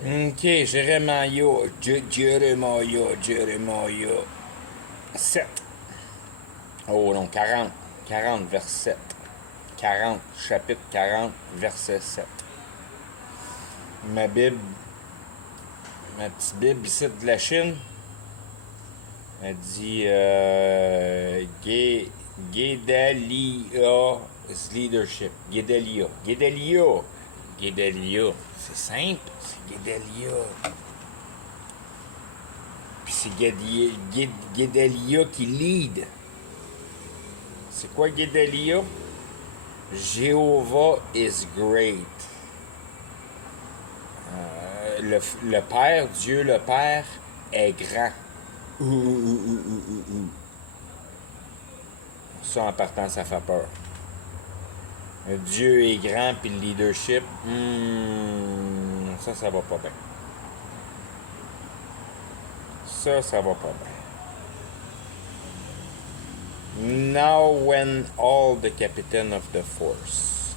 Ok, Jérémia 7. Oh non, 40. 40, verset 7. 40, chapitre 40, verset 7. Ma Bible, ma petite Bible ici de la Chine, elle dit Gedaliah's leadership. Gedalia. C'est simple, c'est Gedalia. Puis c'est Gedalia qui lead. C'est quoi Gedalia? Jehovah is great. Le Père, Dieu le Père, est grand. Ça, en partant, ça fait peur. Dieu est grand, puis le leadership, ça va pas bien. Ça va pas bien. Now when all the captain of the force.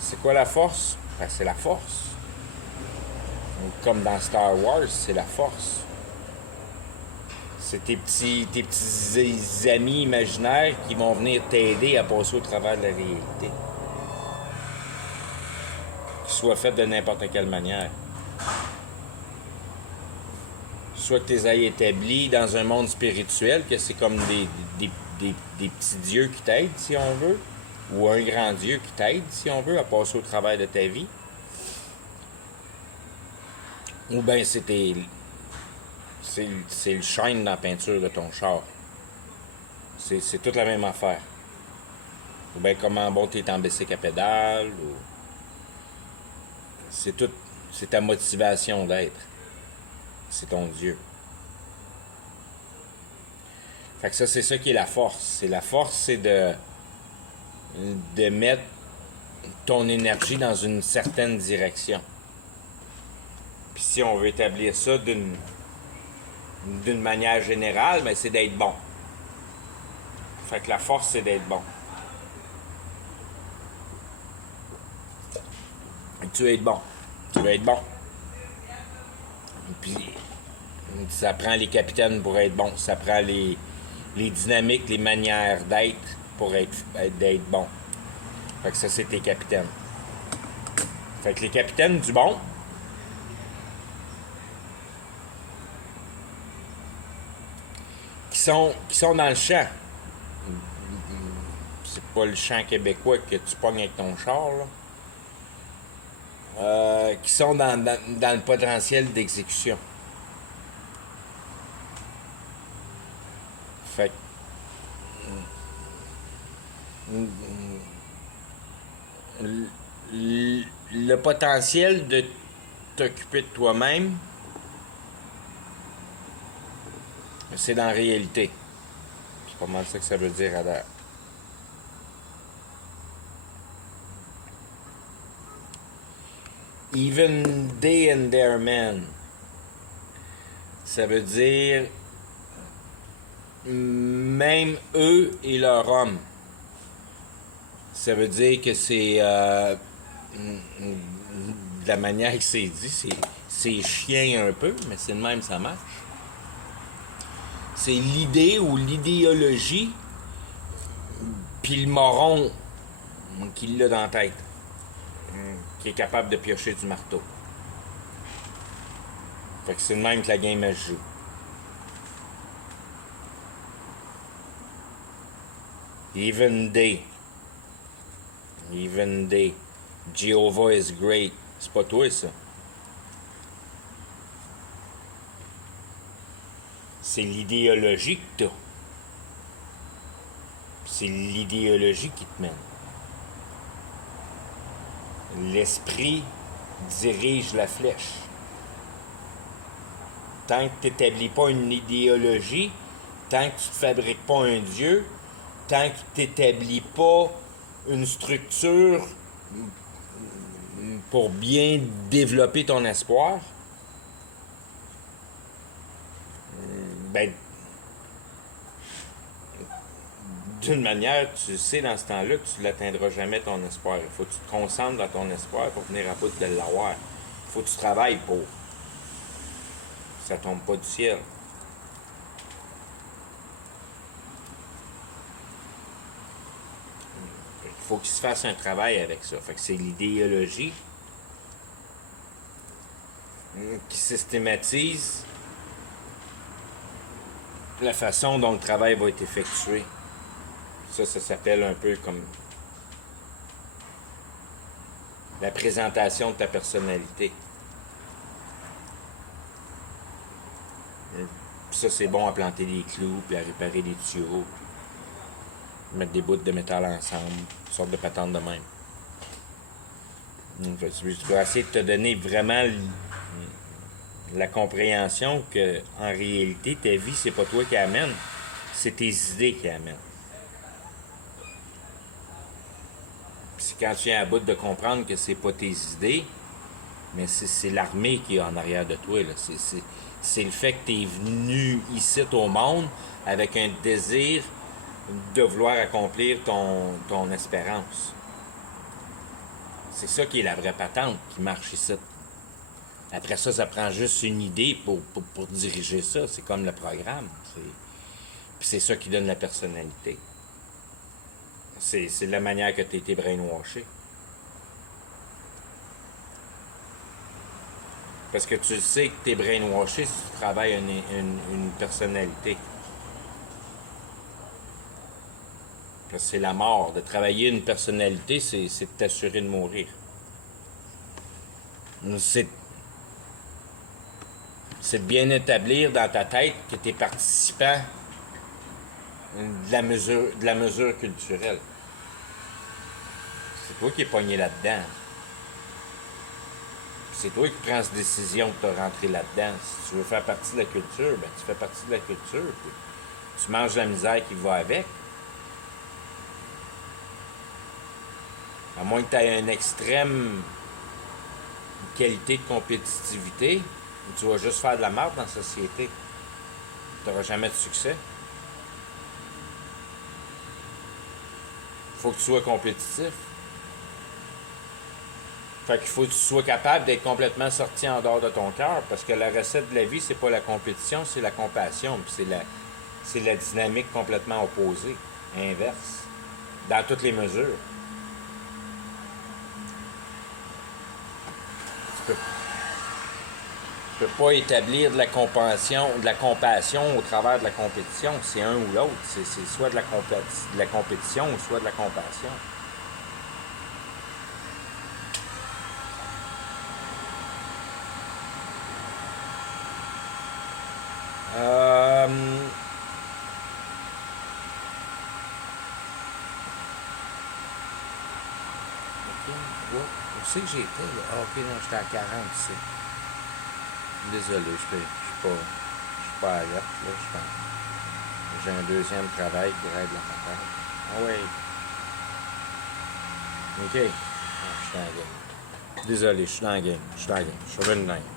C'est quoi la force? Ben, c'est la force. Comme dans Star Wars, c'est la force. C'est tes petits amis imaginaires qui vont venir t'aider à passer au travers de la réalité. Qui soit faite de n'importe quelle manière. Soit que tu les aies établis dans un monde spirituel, que c'est comme des petits dieux qui t'aident, si on veut, ou un grand dieu qui t'aide, si on veut, à passer au travers de ta vie. Ou bien c'est le shine dans la peinture de ton char. C'est toute la même affaire. Ou bien comment bon t'es en bicycle à pédale, ou... C'est ta motivation d'être. C'est ton Dieu. Fait que ça, c'est ça qui est la force. La force, c'est de mettre ton énergie dans une certaine direction. Puis si on veut établir ça d'une manière générale, ben c'est d'être bon. Fait que la force, c'est d'être bon. Tu veux être bon. Tu veux être bon. Puis ça prend les capitaines pour être bon. Ça prend les dynamiques, les manières d'être pour d'être bon. Fait que ça, c'est tes capitaines. Fait que les capitaines du bon, qui sont dans le champ. C'est pas le champ québécois que tu pognes avec ton char, là. Qui sont dans le potentiel d'exécution. Fait que le potentiel de t'occuper de toi-même, c'est dans la réalité. C'est pas mal ça que ça veut dire à l'heure. Even they and their men. Ça veut dire même eux et leurs hommes. Ça veut dire que c'est de la manière que c'est dit, c'est chien un peu, mais c'est de même ça marche. C'est l'idée ou l'idéologie, puis le moron qui l'a dans la tête, qui est capable de piocher du marteau. Fait que c'est de même que la game se joue. Even they. Jehovah is great. C'est pas toi, ça. C'est l'idéologie que t'as. C'est l'idéologie qui te mène. L'esprit dirige la flèche. Tant que tu n'établis pas une idéologie, tant que tu ne fabriques pas un Dieu, tant que tu n'établis pas une structure pour bien développer ton espoir, ben, d'une manière, tu sais dans ce temps-là que tu ne l'atteindras jamais ton espoir. Il faut que tu te concentres dans ton espoir pour venir à bout de l'avoir. Faut que tu travailles pour. Ça tombe pas du ciel. Il faut qu'il se fasse un travail avec ça. Fait que c'est l'idéologie qui systématise la façon dont le travail va être effectué. Ça s'appelle un peu comme la présentation de ta personnalité. Puis ça, c'est bon à planter des clous, puis à réparer des tuyaux, puis mettre des bouts de métal ensemble, une sorte de patente de même. Je vais essayer de te donner vraiment la compréhension que, en réalité, ta vie, c'est pas toi qui amène, c'est tes idées qui amènent. Puis quand tu viens à bout de comprendre que c'est pas tes idées, mais c'est l'armée qui est en arrière de toi. Là. C'est le fait que tu es venu ici au monde avec un désir de vouloir accomplir ton espérance. C'est ça qui est la vraie patente qui marche ici. Après ça, ça prend juste une idée pour diriger ça. C'est comme le programme. Puis c'est ça qui donne la personnalité. C'est la manière que tu as été brainwashé. Parce que tu sais que tu es brainwashé si tu travailles une personnalité. Parce que c'est la mort. De travailler une personnalité, c'est de t'assurer de mourir. C'est de bien établir dans ta tête que tu es participant de la mesure culturelle. C'est toi qui es pogné là-dedans. C'est toi qui prends cette décision de te rentrer là-dedans. Si tu veux faire partie de la culture, ben tu fais partie de la culture. Tu manges la misère qui va avec. À moins que tu aies une extrême qualité de compétitivité, tu vas juste faire de la merde dans la société. Tu n'auras jamais de succès. Il faut que tu sois compétitif. Fait qu'il faut que tu sois capable d'être complètement sorti en dehors de ton cœur, parce que la recette de la vie, c'est pas la compétition, c'est la compassion, puis c'est la dynamique complètement opposée, inverse, dans toutes les mesures. Tu peux pas établir de la compassion au travers de la compétition, c'est un ou l'autre, c'est soit de la compétition ou soit de la compassion. Où c'est que j'étais, là? Ah, ok, non, j'étais à 40 ici. Désolé, je suis pas alerte, là. J'ai un deuxième travail qui règle la patente. Ah oui. Ok. Ah, je suis dans la game. Désolé, je suis dans la game. Je suis revenu dans la game.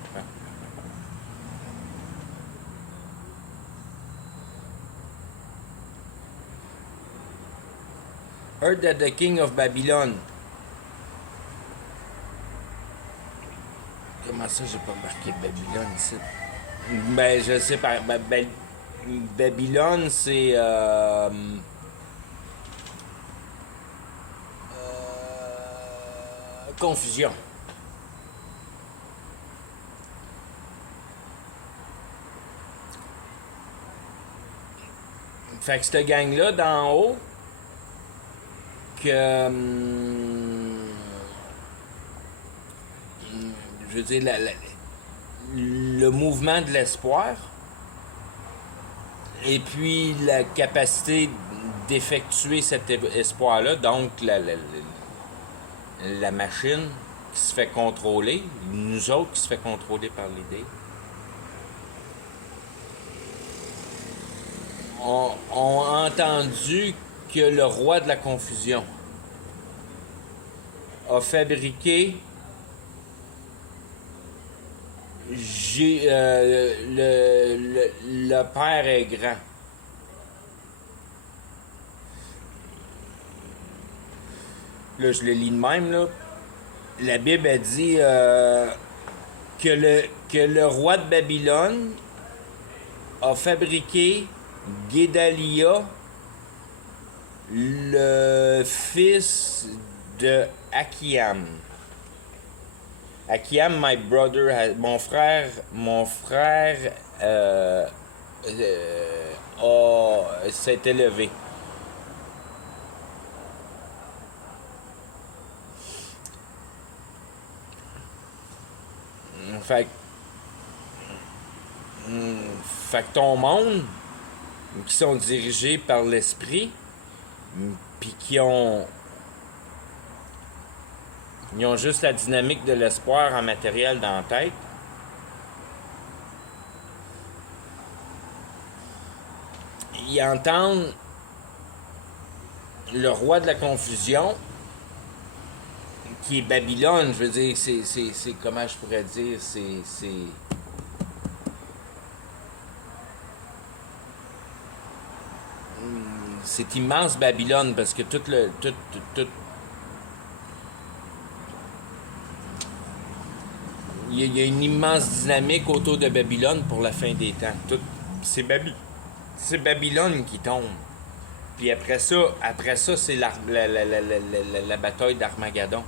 Heard that the king of Babylon. Comment ça, j'ai pas marqué Babylone ici? Ben, je sais pas. Babylone, c'est. Confusion. Fait que cette gang-là, d'en haut, que. Je veux dire, le mouvement de l'espoir, et puis la capacité d'effectuer cet espoir-là, donc la machine qui se fait contrôler, nous autres qui se fait contrôler par l'idée, ont entendu que le roi de la confusion a fabriqué le Père est grand. Là, je le lis de même, là. La Bible a dit que le roi de Babylone a fabriqué Guédalia, le fils de Akiam. Akiam, my brother, mon frère s'est élevé. Fait, fait que ton monde, qui sont dirigés par l'esprit, puis ils ont juste la dynamique de l'espoir en matériel dans la tête. Ils entendent le roi de la confusion, qui est Babylone. Je veux dire, c'est comment je pourrais dire, c'est immense Babylone, parce que tout il y a une immense dynamique autour de Babylone pour la fin des temps. C'est Babylone qui tombe. Puis après ça, c'est la bataille d'Armageddon.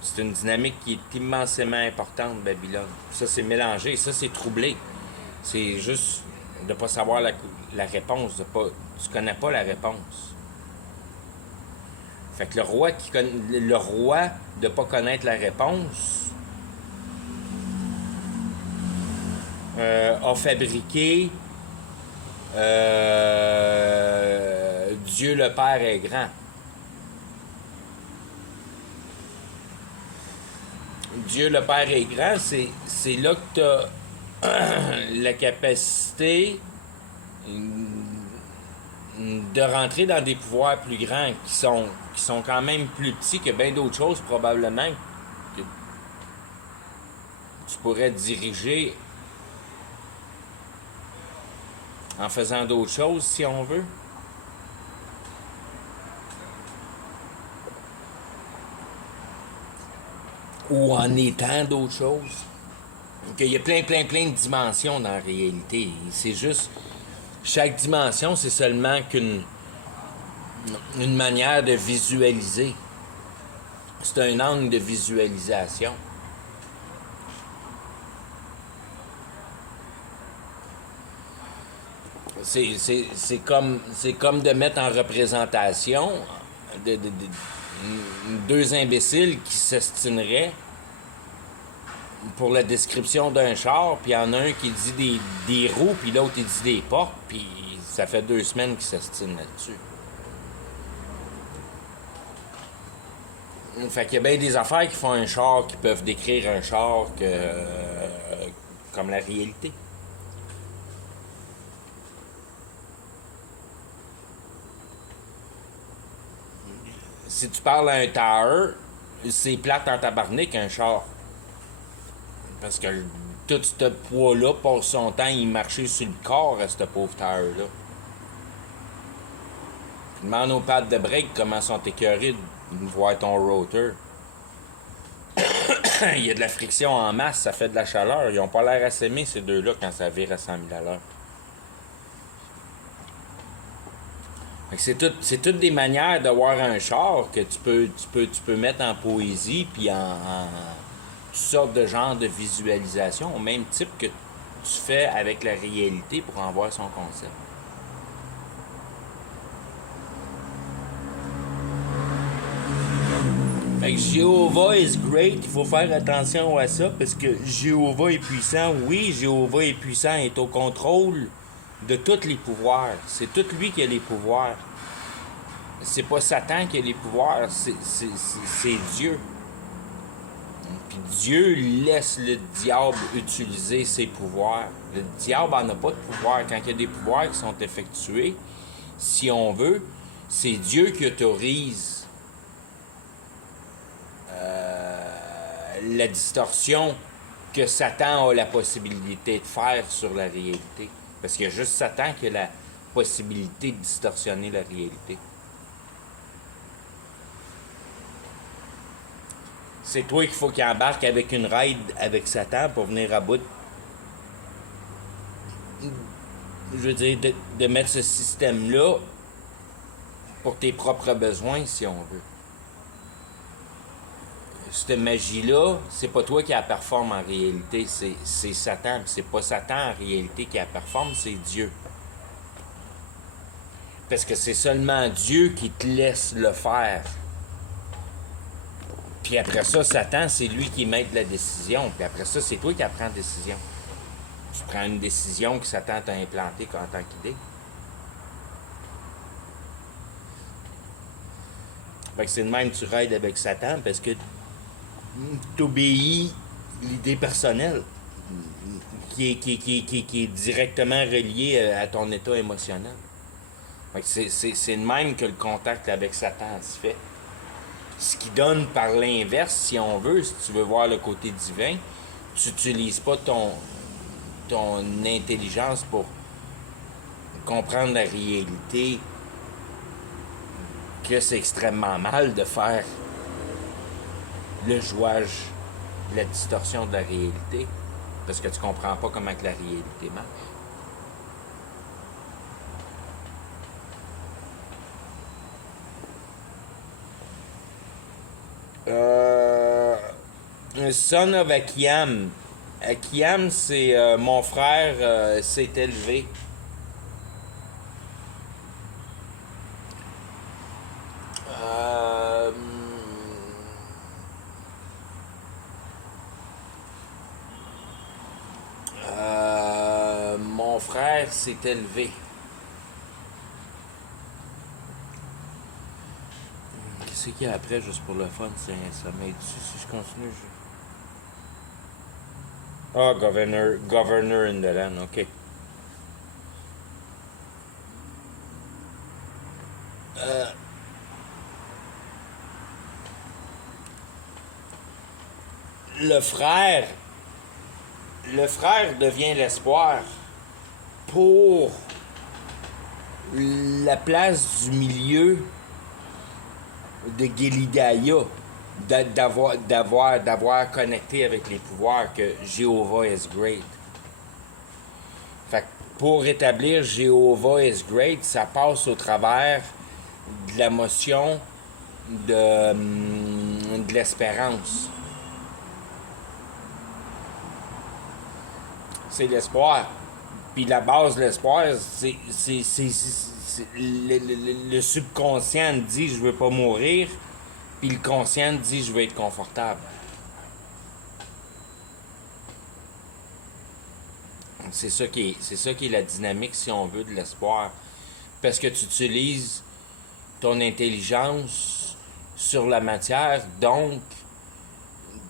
C'est une dynamique qui est immensément importante, Babylone. Ça, c'est mélangé, ça, c'est troublé. C'est juste de ne pas savoir la réponse. Tu connais pas la réponse. Fait que le roi de ne pas connaître la réponse a fabriqué Dieu le Père est grand. Dieu le Père est grand, c'est là que tu as la capacité de rentrer dans des pouvoirs plus grands qui sont quand même plus petits que bien d'autres choses probablement que tu pourrais diriger en faisant d'autres choses si on veut. Ou en étant d'autres choses. Donc, il y a plein de dimensions dans la réalité. C'est juste, chaque dimension, c'est seulement une manière de visualiser. C'est un angle de visualisation. C'est comme de mettre en représentation deux imbéciles qui s'estineraient pour la description d'un char, puis il y en a un qui dit des roues, puis l'autre il dit des portes, puis ça fait 2 semaines qu'ils s'estinent là-dessus. Fait qu'il y a bien des affaires qui font un char, qui peuvent décrire un char comme la réalité. Si tu parles à un tower, c'est plate en tabarnak un char. Parce que tout ce poids-là passe son temps à y marcher sur le corps à ce pauvre tower-là. Demande aux pattes de break comment sont écœurés de voir ton rotor. Il y a de la friction en masse, ça fait de la chaleur. Ils ont pas l'air à s'aimer ces deux-là quand ça vire à 100 000 à l'heure. C'est toutes des manières de voir un char que tu peux mettre en poésie puis en toutes sortes de genres de visualisation, au même type que tu fais avec la réalité pour en voir son concept. Fait que Jéhovah is great, il faut faire attention à ça parce que Jéhovah est puissant. Oui, Jéhovah est puissant, est au contrôle de tous les pouvoirs. C'est tout lui qui a les pouvoirs. C'est pas Satan qui a les pouvoirs, c'est Dieu. Puis Dieu laisse le diable utiliser ses pouvoirs. Le diable n'en a pas de pouvoir. Quand il y a des pouvoirs qui sont effectués, si on veut, c'est Dieu qui autorise la distorsion que Satan a la possibilité de faire sur la réalité. Parce qu'il y a juste Satan qui a la possibilité de distorsionner la réalité. C'est toi qu'il faut qu'il embarque avec une ride avec Satan pour venir à bout. Je veux dire, de mettre ce système-là pour tes propres besoins, si on veut. Cette magie-là, c'est pas toi qui la performe en réalité, c'est Satan. C'est pas Satan en réalité qui la performe, c'est Dieu. Parce que c'est seulement Dieu qui te laisse le faire. Puis après ça, Satan, c'est lui qui met la décision. Puis après ça, c'est toi qui prends la décision. Tu prends une décision que Satan t'a implantée en tant qu'idée. Fait que c'est de même que tu raides avec Satan parce que t'obéis l'idée personnelle qui est directement reliée à ton état émotionnel. Fait que c'est de même que le contact avec Satan se fait. Ce qui donne par l'inverse, si on veut, si tu veux voir le côté divin, tu n'utilises pas ton intelligence pour comprendre la réalité, que c'est extrêmement mal de faire le jouage, la distorsion de la réalité, parce que tu comprends pas comment que la réalité marche. Son of Akiam. Akiam, c'est mon frère s'est élevé. Mon frère s'est élevé. Qu'est-ce qu'il y a après, juste pour le fun? Ça m'aide si je continue. Ah, Governor in the land, ok. Le frère devient l'espoir pour la place du milieu de Gelidaya, d'avoir connecté avec les pouvoirs que Jéhovah is great. Fait que pour établir Jéhovah is great, ça passe au travers de la motion de l'espérance. C'est l'espoir. Puis la base de l'espoir, c'est le subconscient dit je veux pas mourir, puis le conscient dit je veux être confortable. C'est ça qui est la dynamique, si on veut, de l'espoir. Parce que tu utilises ton intelligence sur la matière, donc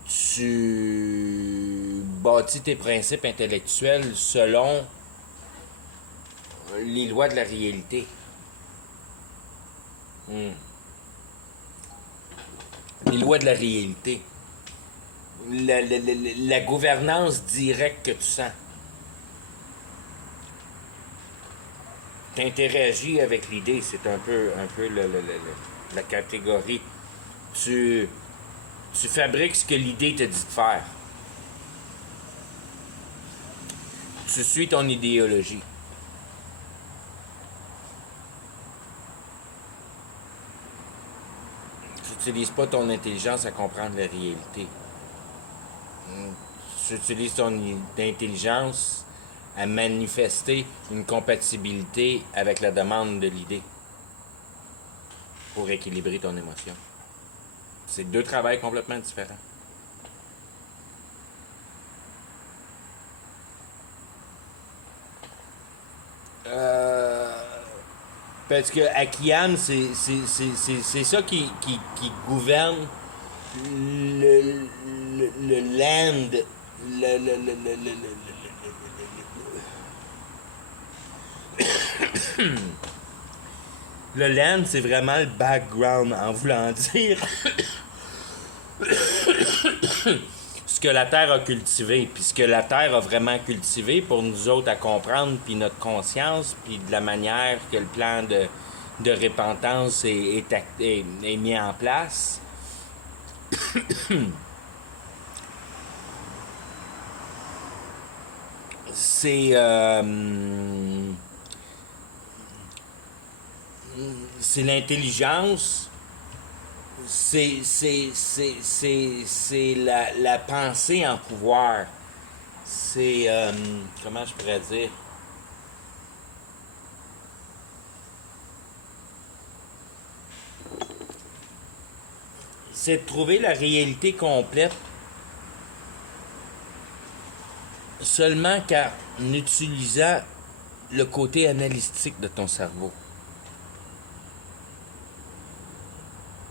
tu bâtis tes principes intellectuels selon les lois de la réalité. Les lois de la réalité. La gouvernance directe que tu sens. Tu interagis avec l'idée, c'est un peu la catégorie. Tu fabriques ce que l'idée te dit de faire. Tu suis ton idéologie. Tu n'utilises pas ton intelligence à comprendre la réalité. Tu utilises ton intelligence à manifester une compatibilité avec la demande de l'idée pour équilibrer ton émotion. C'est deux travails complètement différents. Parce que Akiam, c'est ça qui gouverne le land, le land, c'est vraiment le background, en voulant dire ce que la Terre a cultivé, puis ce que la Terre a vraiment cultivé pour nous autres à comprendre, puis notre conscience, puis de la manière que le plan de repentance est mis en place. c'est c'est l'intelligence, c'est la pensée en pouvoir. C'est, comment je pourrais dire, c'est de trouver la réalité complète seulement qu'en utilisant le côté analytique de ton cerveau.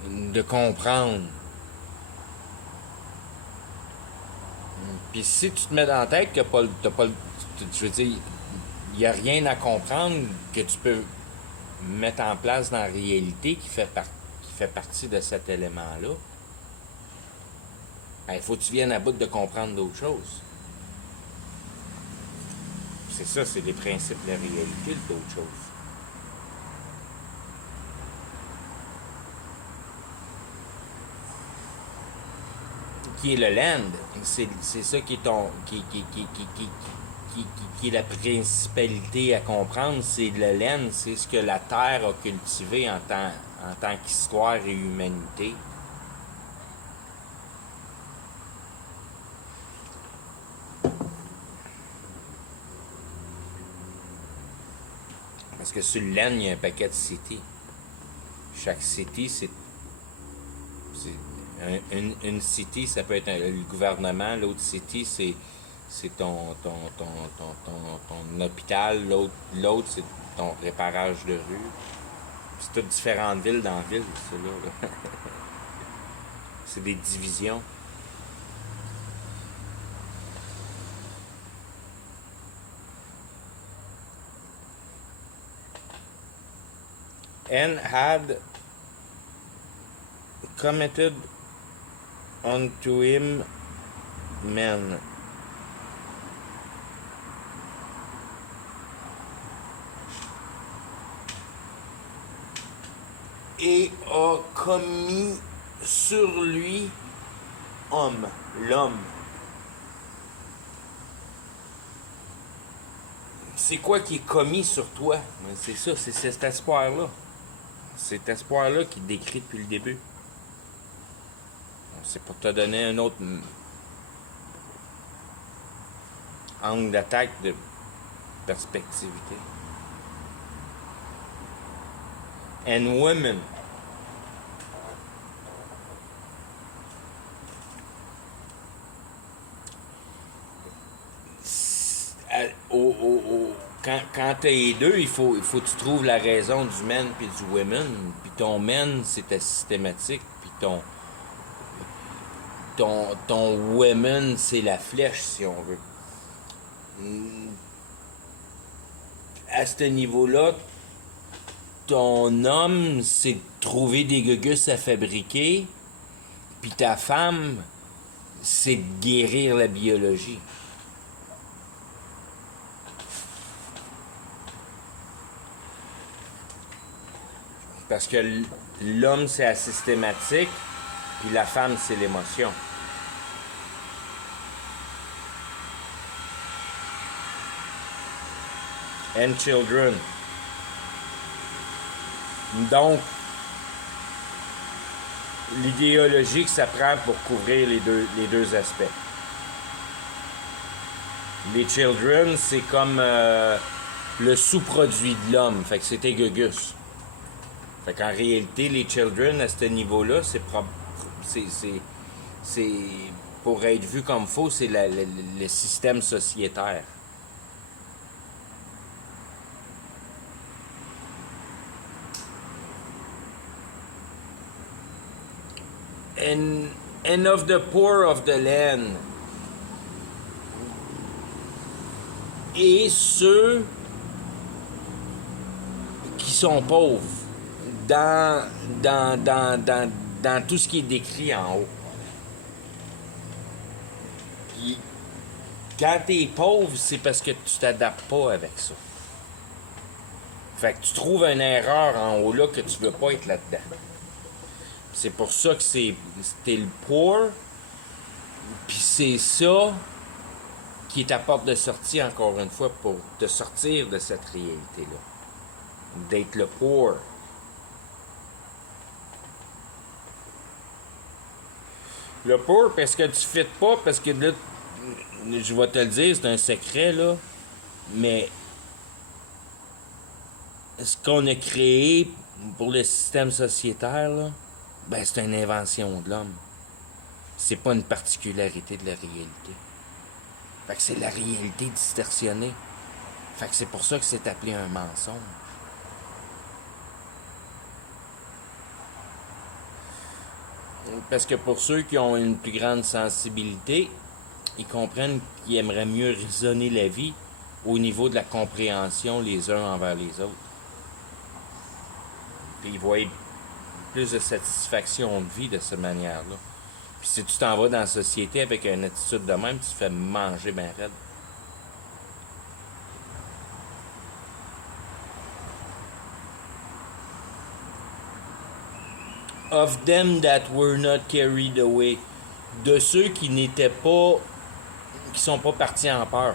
De comprendre. Puis si tu te mets dans la tête que t'as pas, je veux dire, il n'y a rien à comprendre que tu peux mettre en place dans la réalité qui fait partie de cet élément-là, il faut que tu viennes à bout de comprendre d'autres choses. C'est ça, c'est les principes de la réalité d'autres choses. Qui est le land, c'est ça qui est ton qui est la principalité à comprendre, c'est le land, c'est ce que la terre a cultivé en tant qu'histoire et humanité. Parce que sur le land, il y a un paquet de cités. Chaque cité, c'est une cité, ça peut être le gouvernement, l'autre cité, c'est ton hôpital, l'autre c'est ton réparage de rue. C'est toutes différentes villes dans la ville, c'est là. C'est des divisions. And had committed unto him men. Et a commis sur lui homme, l'homme. C'est quoi qui est commis sur toi? C'est ça, c'est cet espoir-là. Cet espoir-là qui te décrit depuis le début. C'est pour te donner un autre angle d'attaque de perspectivité. And women. Quand tu as les deux, il faut que tu trouves la raison du men puis du women. Puis ton men, c'est ta systématique. Puis ton women, c'est la flèche, si on veut. À ce niveau-là, ton homme, c'est de trouver des gugus à fabriquer. Puis ta femme, c'est de guérir la biologie. Parce que l'homme, c'est la systématique, puis la femme, c'est l'émotion. And children. Donc, l'idéologie que ça prend pour couvrir les deux aspects. Les children, c'est comme le sous-produit de l'homme. Fait que c'était gugus. Fait qu'en réalité, les children, à ce niveau-là, c'est pour être vu comme faux, c'est le système sociétaire. And of the poor of the land. Et ceux qui sont pauvres dans tout ce qui est décrit en haut. Puis, quand t'es pauvre, c'est parce que tu t'adaptes pas avec ça. Fait que tu trouves une erreur en haut là que tu veux pas être là-dedans. C'est pour ça que t'es le poor, puis c'est ça qui est ta porte de sortie, encore une fois, pour te sortir de cette réalité-là. D'être le poor. Le poor, parce que tu ne fites pas, parce que là, je vais te le dire, c'est un secret, là, mais ce qu'on a créé pour le système sociétaire, là, ben, c'est une invention de l'homme. C'est pas une particularité de la réalité. Fait que c'est la réalité distorsionnée. Fait que c'est pour ça que c'est appelé un mensonge. Parce que pour ceux qui ont une plus grande sensibilité, ils comprennent qu'ils aimeraient mieux raisonner la vie au niveau de la compréhension les uns envers les autres. Puis ils voient plus de satisfaction de vie de cette manière-là. Puis si tu t'en vas dans la société avec une attitude de même, tu te fais manger ben raide. Of them that were not carried away. De ceux qui n'étaient pas, qui sont pas partis en peur,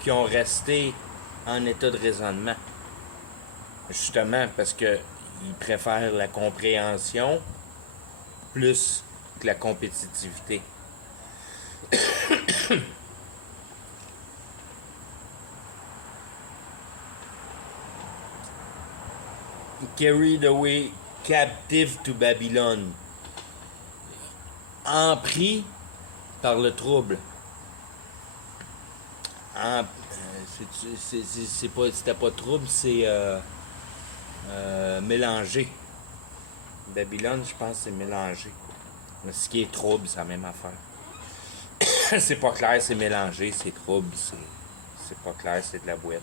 qui ont resté en état de raisonnement. Justement parce que ils préfèrent la compréhension plus que la compétitivité. Carried away captive to Babylon. Empris par le trouble. C'était pas trouble, c'est mélangé. Babylone, je pense, c'est mélangé. Mais ce qui est trouble, c'est la même affaire. C'est pas clair, c'est mélangé, c'est trouble, c'est pas clair, c'est de la boîte.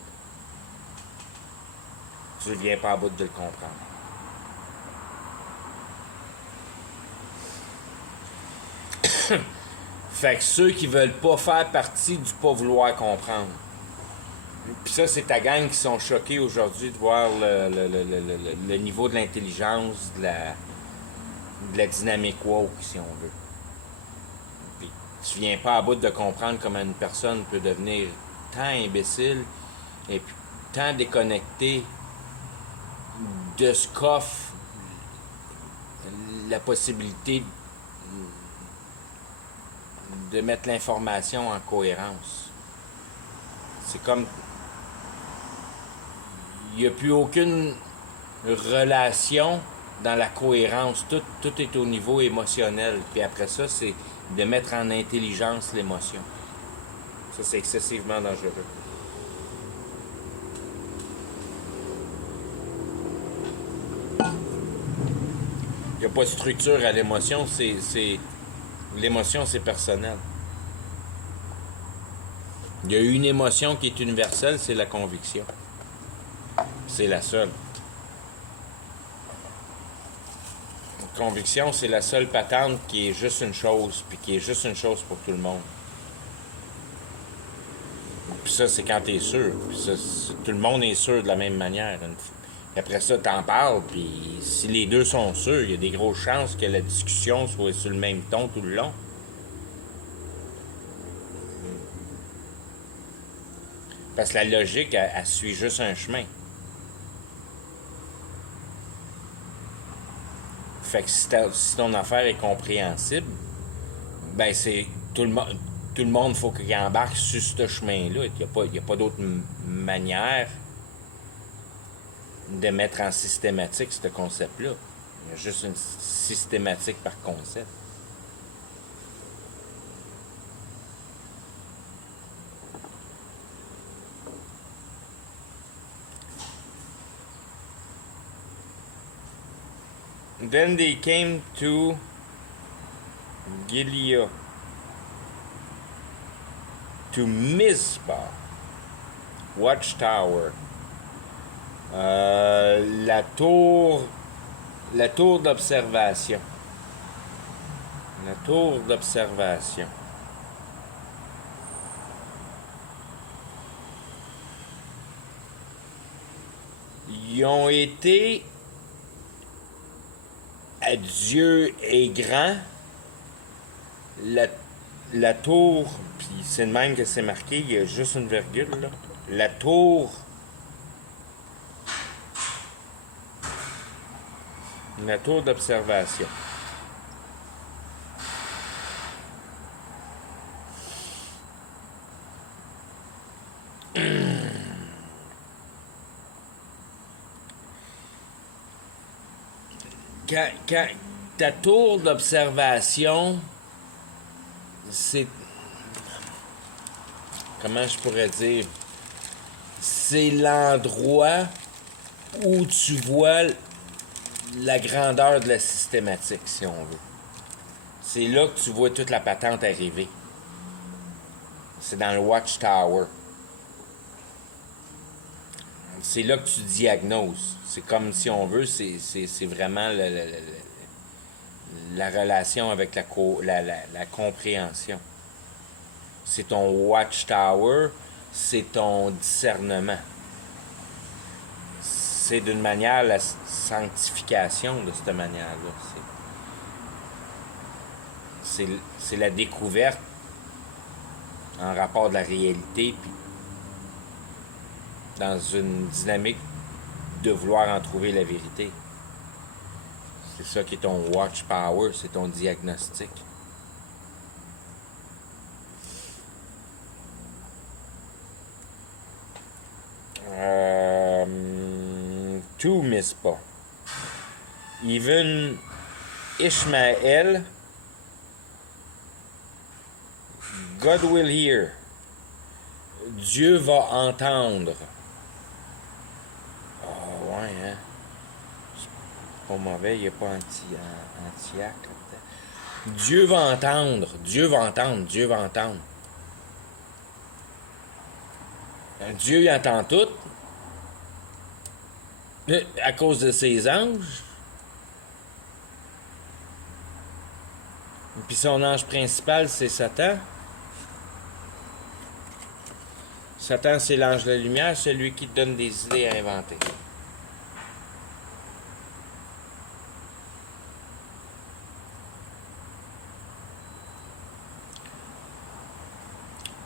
Tu ne viens pas à bout de le comprendre. Fait que ceux qui veulent pas faire partie du pas vouloir comprendre. Puis ça, c'est ta gang qui sont choqués aujourd'hui de voir le niveau de l'intelligence, de la dynamique woke, si on veut. Puis tu viens pas à bout de comprendre comment une personne peut devenir tant imbécile et puis tant déconnectée de ce qu'offre la possibilité de mettre l'information en cohérence. C'est comme... Il n'y a plus aucune relation dans la cohérence. Tout est au niveau émotionnel. Puis après ça, c'est de mettre en intelligence l'émotion. Ça, c'est excessivement dangereux. Il n'y a pas de structure à l'émotion. L'émotion, c'est personnel. Il y a une émotion qui est universelle, c'est la conviction. C'est la seule. La conviction, c'est la seule patente qui est juste une chose, puis qui est juste une chose pour tout le monde. Puis ça, c'est quand t'es sûr. Puis ça, tout le monde est sûr de la même manière. Et après ça, t'en parles, puis si les deux sont sûrs, il y a des grosses chances que la discussion soit sur le même ton tout le long. Parce que la logique, elle suit juste un chemin. Fait que si ton affaire est compréhensible, ben c'est tout le monde faut qu'il embarque sur ce chemin-là. Il n'y a pas d'autre manière de mettre en systématique ce concept-là. Il y a juste une systématique par concept. Then they came to Gilead, to Mizpah, Watchtower, la tour d'observation. La tour d'observation. Ils ont été à Dieu est grand, la tour, puis c'est de même que c'est marqué, il y a juste une virgule, là. La tour d'observation. Quand ta tour d'observation, c'est... Comment je pourrais dire? C'est l'endroit où tu vois la grandeur de la systématique, si on veut. C'est là que tu vois toute la patente arriver. C'est dans le Watchtower. C'est là que tu diagnoses. C'est comme, si on veut, c'est vraiment la relation avec la compréhension. C'est ton Watchtower, c'est ton discernement. C'est d'une manière la sanctification de cette manière-là. C'est la découverte en rapport de la réalité, puis dans une dynamique de vouloir en trouver la vérité. C'est ça qui est ton watch power, c'est ton diagnostic. Tout miss pas. Even Ishmael, God will hear. Dieu va entendre. Oh, ouais, hein? C'est pas mauvais, il n'y a pas antiac là-dedans. Dieu va entendre, Dieu va entendre, Dieu va entendre. Dieu, il entend tout. À cause de ses anges. Puis son ange principal, c'est Satan. Satan, c'est l'ange de la lumière, celui qui te donne des idées à inventer.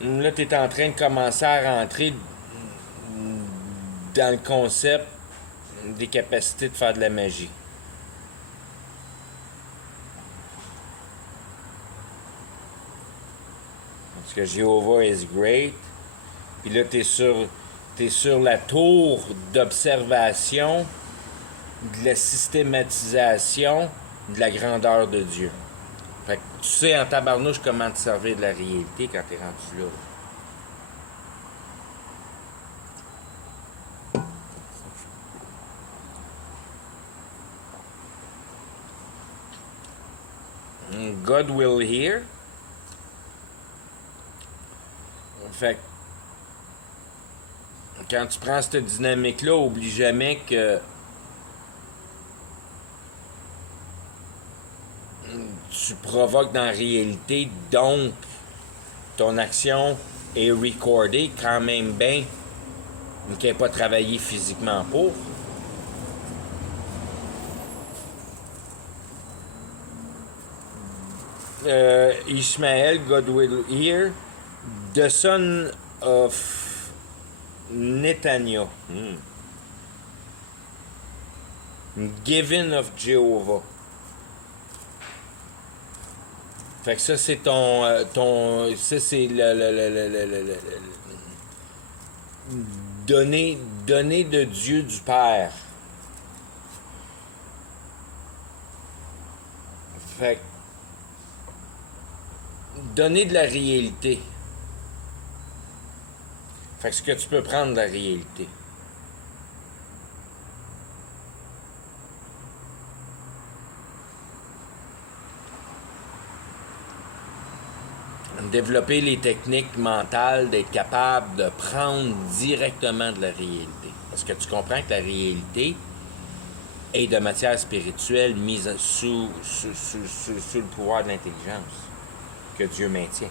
Là, tu es en train de commencer à rentrer dans le concept des capacités de faire de la magie. Parce que Jéhovah is great. Puis là, t'es sur la tour d'observation de la systématisation de la grandeur de Dieu. Fait que tu sais en tabarnouche comment te servir de la réalité quand t'es rendu là. God will hear. Fait que quand tu prends cette dynamique-là, oublie jamais que tu provoques dans la réalité, donc ton action est recordée quand même bien, mais qu'elle n'est pas travaillée physiquement pour. Ishmael, God will hear, the son of Netanyahu, given of Jehovah. Fait que ça, c'est ça, c'est le donné de Dieu du Père. Fait que donner de la réalité. Fait que ce que tu peux prendre de la réalité. Développer les techniques mentales d'être capable de prendre directement de la réalité. Parce que tu comprends que la réalité est de matière spirituelle mise sous le pouvoir de l'intelligence que Dieu maintient.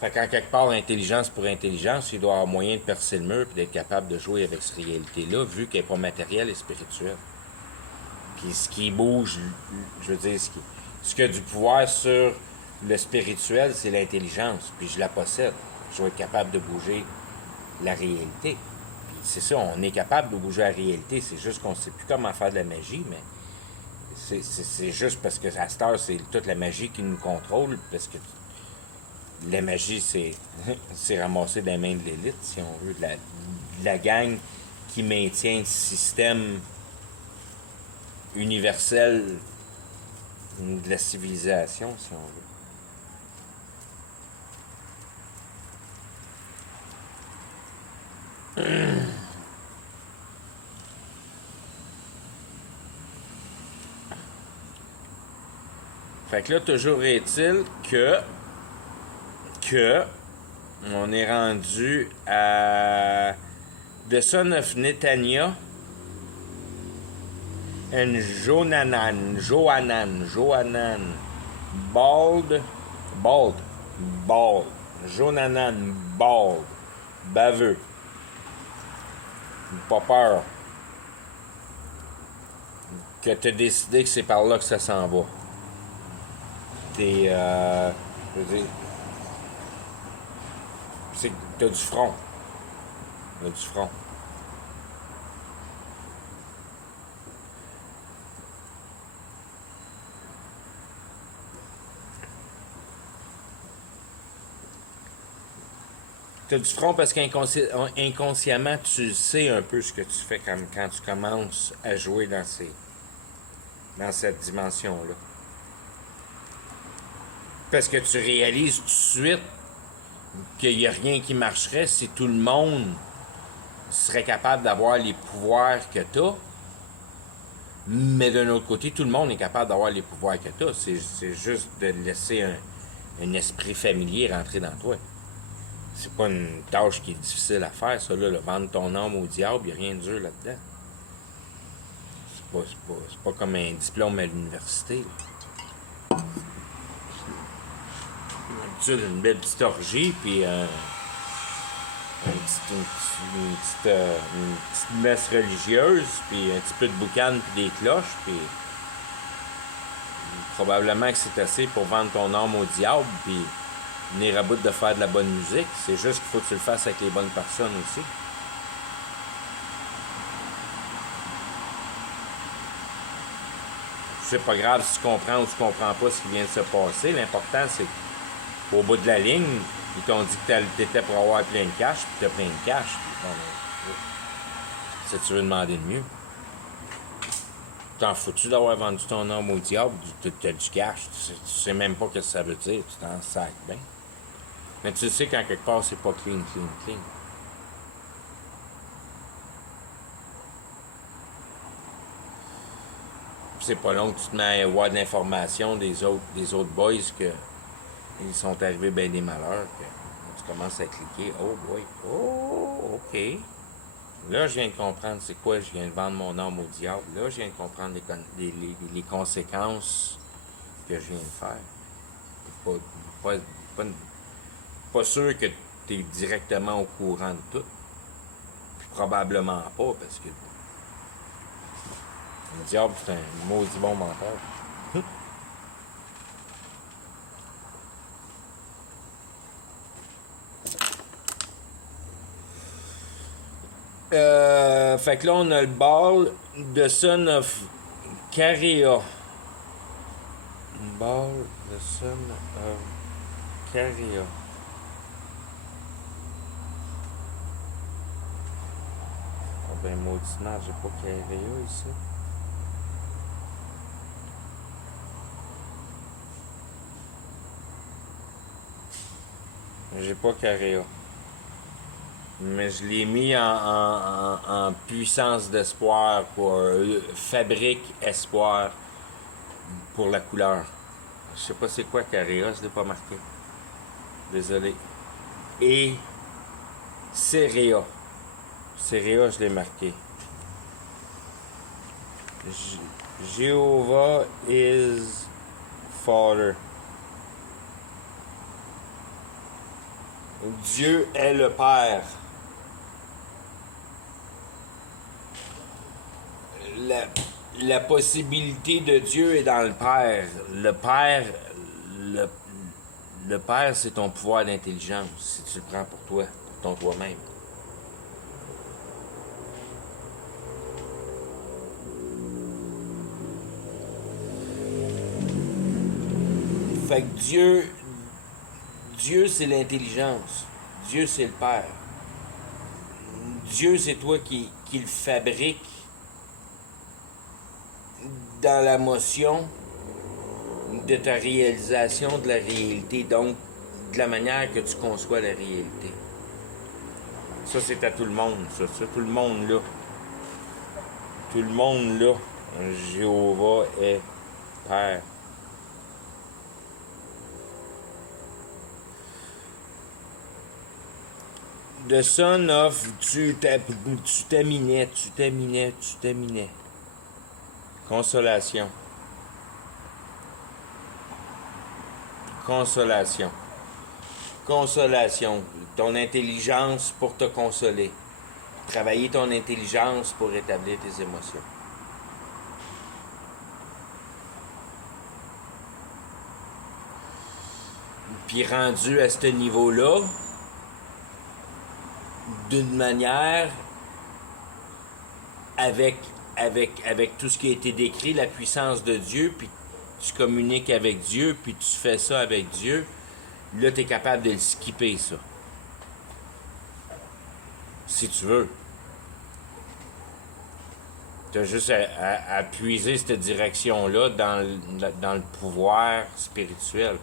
Fait qu'en quelque part, intelligence pour intelligence, il doit avoir moyen de percer le mur et d'être capable de jouer avec cette réalité-là, vu qu'elle n'est pas matérielle et spirituelle. Puis ce qui bouge, je veux dire, ce qui a du pouvoir sur le spirituel, c'est l'intelligence. Puis je la possède. Je vais être capable de bouger la réalité. Puis c'est ça, on est capable de bouger la réalité. C'est juste qu'on ne sait plus comment faire de la magie, mais c'est juste parce que à cette heure, c'est toute la magie qui nous contrôle. Parce que la magie, c'est ramassé dans les mains de l'élite, si on veut, de la gang qui maintient le système universel de la civilisation, si on veut. Fait que là, toujours est-il que on est rendu à The Son of Netanya and Johanan, Bald, Johanan Bald, baveux, pas peur, que t'as décidé que c'est par là que ça s'en va. Je veux dire, c'est que t'as du front. T'as du front. T'as du front parce qu'inconsciemment, tu sais un peu ce que tu fais quand tu commences à jouer dans cette dimension-là. Parce que tu réalises tout de suite qu'il n'y a rien qui marcherait si tout le monde serait capable d'avoir les pouvoirs que tu as. Mais d'un autre côté, tout le monde est capable d'avoir les pouvoirs que tu as. C'est juste de laisser un esprit familier rentrer dans toi. C'est pas une tâche qui est difficile à faire, ça, là, vendre ton âme au diable, il n'y a rien de dur là-dedans. C'est pas comme un diplôme à l'université, là. Une belle petite orgie, puis une petite messe religieuse, puis un petit peu de boucan, puis des cloches, puis probablement que c'est assez pour vendre ton âme au diable, puis venir à bout de faire de la bonne musique. C'est juste qu'il faut que tu le fasses avec les bonnes personnes aussi. C'est pas grave si tu comprends ou tu comprends pas ce qui vient de se passer. L'important, c'est qu'au bout de la ligne, ils t'ont dit que t'étais pour avoir plein de cash, puis t'as plein de cash. Puis si tu veux demander de mieux. T'en fous-tu d'avoir vendu ton âme au diable? T'as du cash. Tu sais même pas ce que ça veut dire. Tu t'en sacs bien. Mais tu sais quand quelque part, c'est pas clean. C'est pas long que tu te mets à avoir de l'information des autres boys que ils sont arrivés bien des malheurs. Que tu commences à cliquer. Oh boy. Oh, ok. Là, je viens de comprendre c'est quoi. Je viens de vendre mon âme au diable. Là, je viens de comprendre les conséquences que je viens de faire. Pas sûr que tu es directement au courant de tout. Puis probablement pas, parce que le diable, c'est un maudit bon menteur. Fait que là, on a le ball de Son of Caria. Ball de Son of Caria. Ah ben, mauditement, j'ai pas Caria ici. J'ai pas Caria. Mais je l'ai mis en puissance d'espoir pour fabrique espoir pour la couleur. Je sais pas c'est quoi Caria, je l'ai pas marqué. Désolé. Et Céréa. Céréa, je l'ai marqué. Jehovah is Father. Dieu est le Père. La possibilité de Dieu est dans le Père. Le, le Père, c'est ton pouvoir d'intelligence, si tu le prends pour toi, pour ton toi-même. Fait que Dieu c'est l'intelligence. Dieu c'est le Père. Dieu c'est toi qui le fabrique dans la motion de ta réalisation de la réalité, donc de la manière que tu conçois la réalité. Ça c'est à tout le monde, ça tout le monde là. Tout le monde là, Jéhovah est Père. The son of, tu t'aminais. Consolation. Ton intelligence pour te consoler. Travailler ton intelligence pour établir tes émotions. Puis rendu à ce niveau-là, d'une manière avec tout ce qui a été décrit, la puissance de Dieu, puis tu communiques avec Dieu, puis tu fais ça avec Dieu, là, tu es capable de le skipper, ça. Si tu veux. Tu as juste à puiser cette direction-là dans le pouvoir spirituel.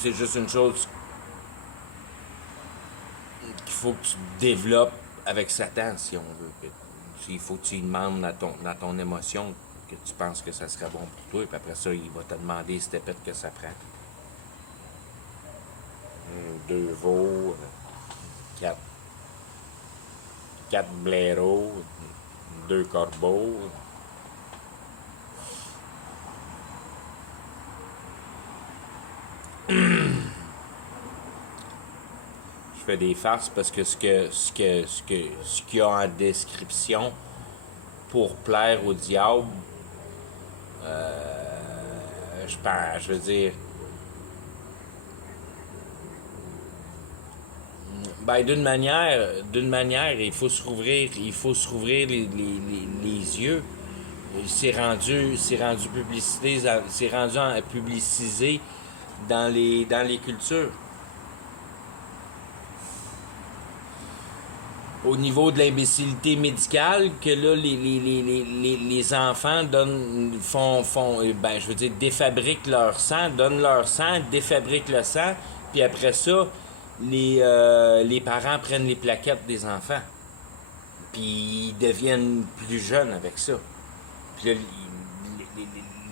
C'est juste une chose qu'il faut que tu développes avec Satan, si on veut. Il faut que tu lui demandes dans ton émotion que tu penses que ça serait bon pour toi, et puis après ça, il va te demander si t'épètes que ça prend. 2 veaux, 4 blaireaux, 2 corbeaux. Je fais des farces parce que ce qu'il y a en description pour plaire au diable, je veux dire, ben d'une manière, il faut se rouvrir les yeux. C'est rendu publicisé dans les cultures. Au niveau de l'imbécilité médicale, que là, les enfants défabriquent leur sang, donnent leur sang, défabriquent le sang, puis après ça, les parents prennent les plaquettes des enfants. Puis ils deviennent plus jeunes avec ça. Puis là,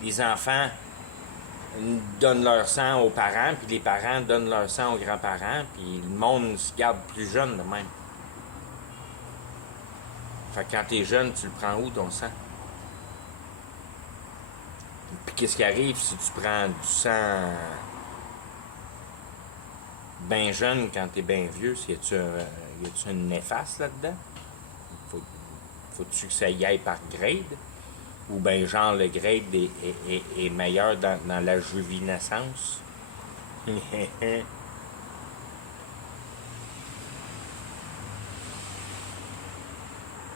les enfants donnent leur sang aux parents, puis les parents donnent leur sang aux grands-parents, puis le monde se garde plus jeune de même. Fait que quand t'es jeune, tu le prends où ton sang? Puis qu'est-ce qui arrive si tu prends du sang bien jeune quand t'es bien vieux? Y a-tu une néfaste là-dedans? Faut-tu que ça y aille par grade? Ou bien genre le grade est meilleur dans la juvinescence?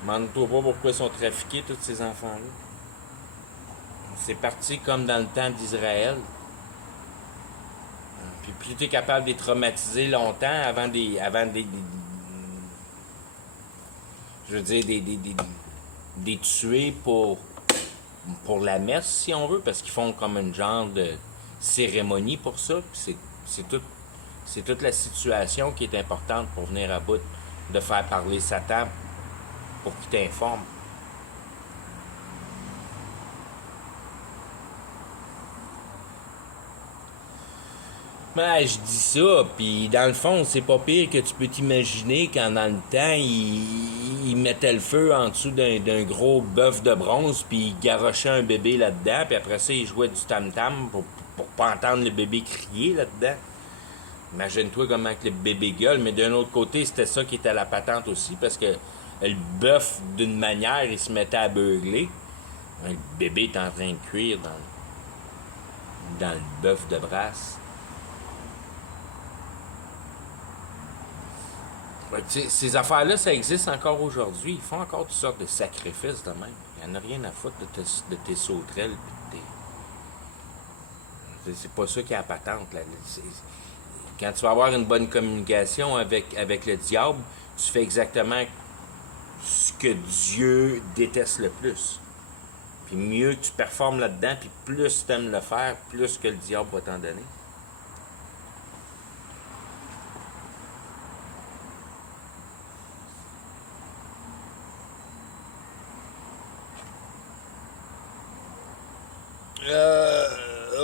Demande-toi pas pourquoi ils sont trafiqués, tous ces enfants-là. C'est parti comme dans le temps d'Israël. Puis plus tu es capable de les traumatiser longtemps avant des je veux dire, des tuer pour la messe, si on veut, parce qu'ils font comme une genre de cérémonie pour ça. C'est toute la situation qui est importante pour venir à bout de faire parler Satan pour qu'il t'informe. Ben, je dis ça, puis dans le fond, c'est pas pire que tu peux t'imaginer quand dans le temps, ils mettaient le feu en dessous d'un gros bœuf de bronze, puis ils garochaient un bébé là-dedans, puis après ça, ils jouaient du tam-tam pour pas entendre le bébé crier là-dedans. Imagine-toi comment que le bébé gueule, mais d'un autre côté, c'était ça qui était la patente aussi, parce que le bœuf, d'une manière, il se mettait à beugler. Le bébé est en train de cuire dans le bœuf de brasse. Ces affaires-là, ça existe encore aujourd'hui. Ils font encore toutes sortes de sacrifices de même. Il n'y en a rien à foutre de tes sauterelles. C'est pas ça qui est la patente. Là. Quand tu vas avoir une bonne communication avec le diable, tu fais exactement ce que Dieu déteste le plus. Puis mieux tu performes là-dedans, puis plus tu aimes le faire, plus que le diable va t'en donner.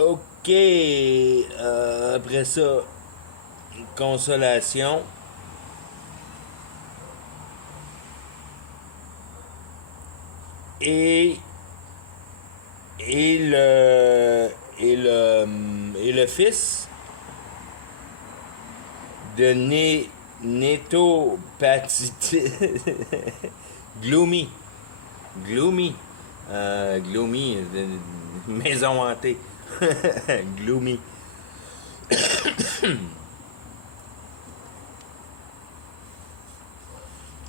OK. Après ça, consolation. Et le fils de Nétopatite Gloomy. Gloomy. Gloomy. Maison hantée. Gloomy.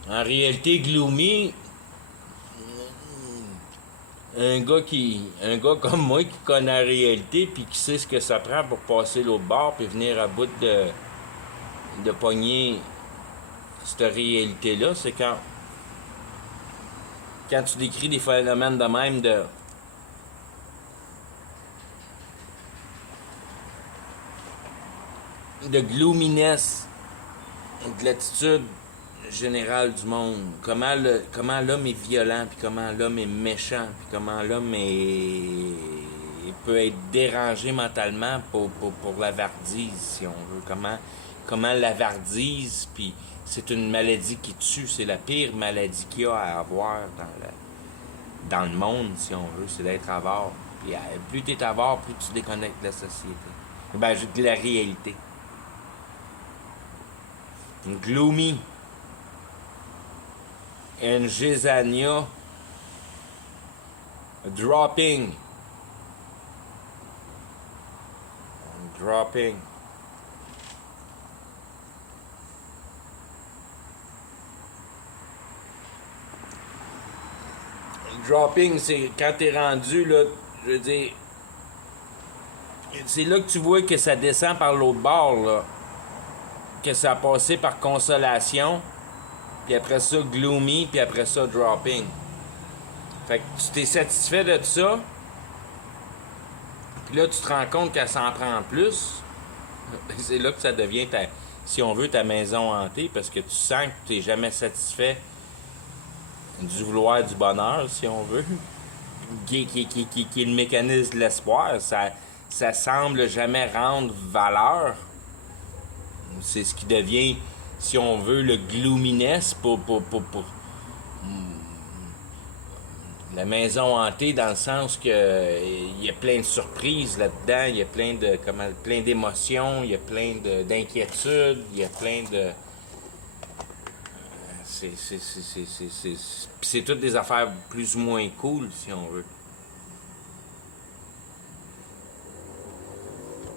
En réalité, Gloomy, un gars comme moi qui connaît la réalité puis qui sait ce que ça prend pour passer l'autre bord puis venir à bout de pogner cette réalité-là, c'est quand tu décris des phénomènes de même de gloominess, de l'attitude générale du monde, comment l'homme est violent, puis comment l'homme est méchant, puis comment l'homme peut être dérangé mentalement pour la vardise, si on veut. Comment la vardise, puis c'est une maladie qui tue, c'est la pire maladie qu'il y a à avoir dans le monde, si on veut, c'est d'être avare. Puis plus tu es avare, plus tu déconnectes de la société. Ben, de la réalité. Gloomy. And Jezania dropping. Dropping, c'est quand t'es rendu, là, je veux dire, c'est là que tu vois que ça descend par l'autre bord, là. Que ça a passé par consolation, puis après ça, gloomy, puis après ça, dropping. Fait que tu t'es satisfait de ça, puis là, tu te rends compte que ça en prend plus. C'est là que ça devient, si on veut, ta maison hantée, parce que tu sens que tu n'es jamais satisfait du vouloir du bonheur, si on veut, qui est le mécanisme de l'espoir. Ça semble jamais rendre valeur. C'est ce qui devient, si on veut, le gloominess pour la maison hantée, dans le sens que il y a plein de surprises là-dedans, il y a plein d'émotions, il y a plein d'inquiétudes, il y a plein de... C'est toutes des affaires plus ou moins cool, si on veut.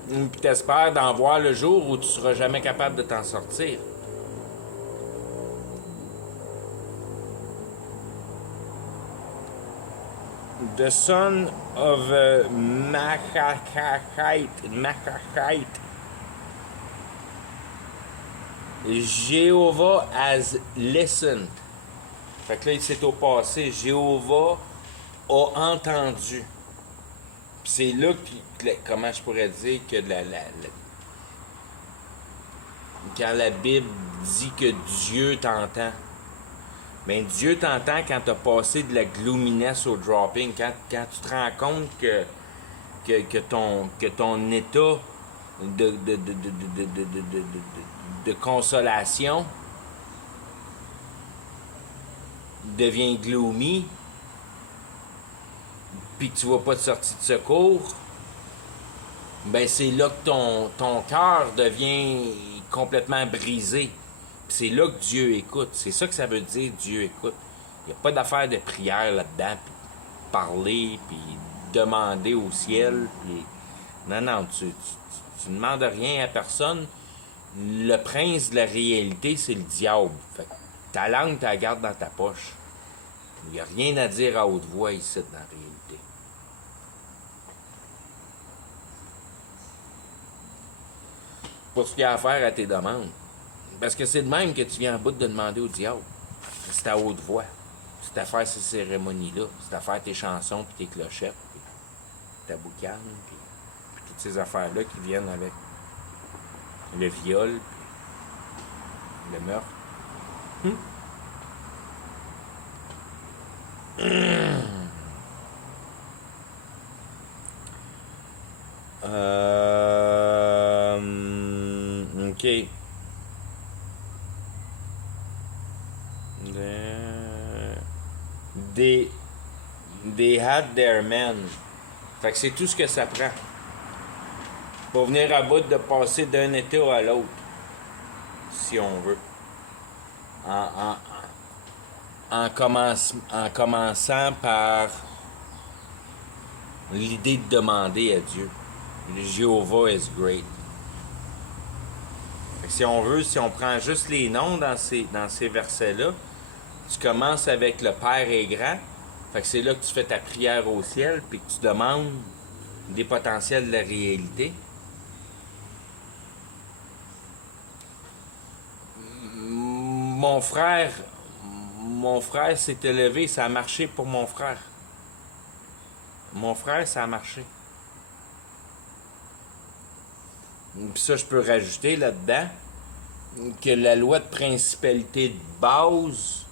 Puis t'espères d'en voir le jour où tu seras jamais capable de t'en sortir. The son of Machachite. Jéhovah has listened. Fait que là, c'est au passé. Jéhovah a entendu. Puis c'est là que, comment je pourrais dire que quand la Bible dit que Dieu t'entend, bien Dieu t'entend quand tu as passé de la gloominess au dropping, quand tu te rends compte que ton état de consolation devient gloomy, puis que tu vois pas de sortie de secours, ben c'est là que ton cœur devient complètement brisé. Puis c'est là que Dieu écoute. C'est ça que ça veut dire, Dieu écoute. Il n'y a pas d'affaire de prière là-dedans, puis parler, puis demander au ciel. Puis... Non, non, tu demandes rien à personne. Le prince de la réalité, c'est le diable. Fait que ta langue, tu la gardes dans ta poche. Il n'y a rien à dire à haute voix ici, dans la réalité. Pour ce qu'il y a à faire à tes demandes. Parce que c'est de même que tu viens en bout de demander au diable. C'est à haute voix. C'est à faire ces cérémonies-là. C'est à faire tes chansons, puis tes clochettes, puis ta boucane, puis toutes ces affaires-là qui viennent avec le viol, puis le meurtre. OK. They had their men. Fait que c'est tout ce que ça prend. Pour venir à bout de passer d'un état à l'autre. Si on veut. En commençant par l'idée de demander à Dieu. Le Jéhovah is great. Fait que si on veut, si on prend juste les noms dans ces versets-là, tu commences avec le Père est grand. Fait que c'est là que tu fais ta prière au ciel, puis que tu demandes des potentiels de la réalité. Mon frère s'est élevé, ça a marché pour mon frère. Mon frère, ça a marché. Puis ça, je peux rajouter là-dedans que la loi de principalité de base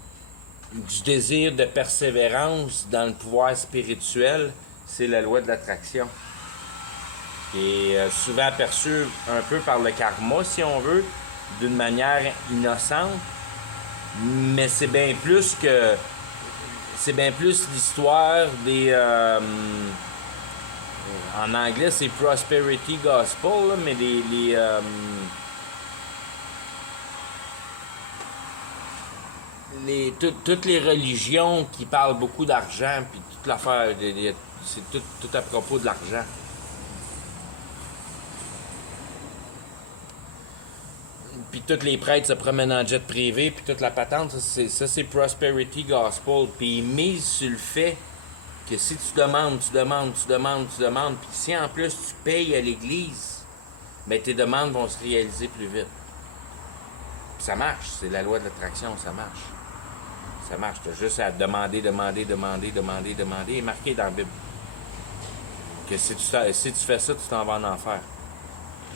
du désir de persévérance dans le pouvoir spirituel, c'est la loi de l'attraction. Qui est souvent perçue un peu par le karma, si on veut, d'une manière innocente, mais c'est bien plus que... C'est bien plus l'histoire des... en anglais, c'est prosperity gospel, là, mais toutes les religions qui parlent beaucoup d'argent, puis toute l'affaire, c'est tout à propos de l'argent. Puis tous les prêtres se promènent en jet privé, puis toute la patente, ça c'est prosperity gospel. Puis ils misent sur le fait que si tu demandes, puis si en plus tu payes à l'église, ben tes demandes vont se réaliser plus vite. Puis ça marche, c'est la loi de l'attraction, ça marche. Ça marche, tu as juste à demander, et marqué dans la Bible. Que si tu fais ça, tu t'en vas en enfer.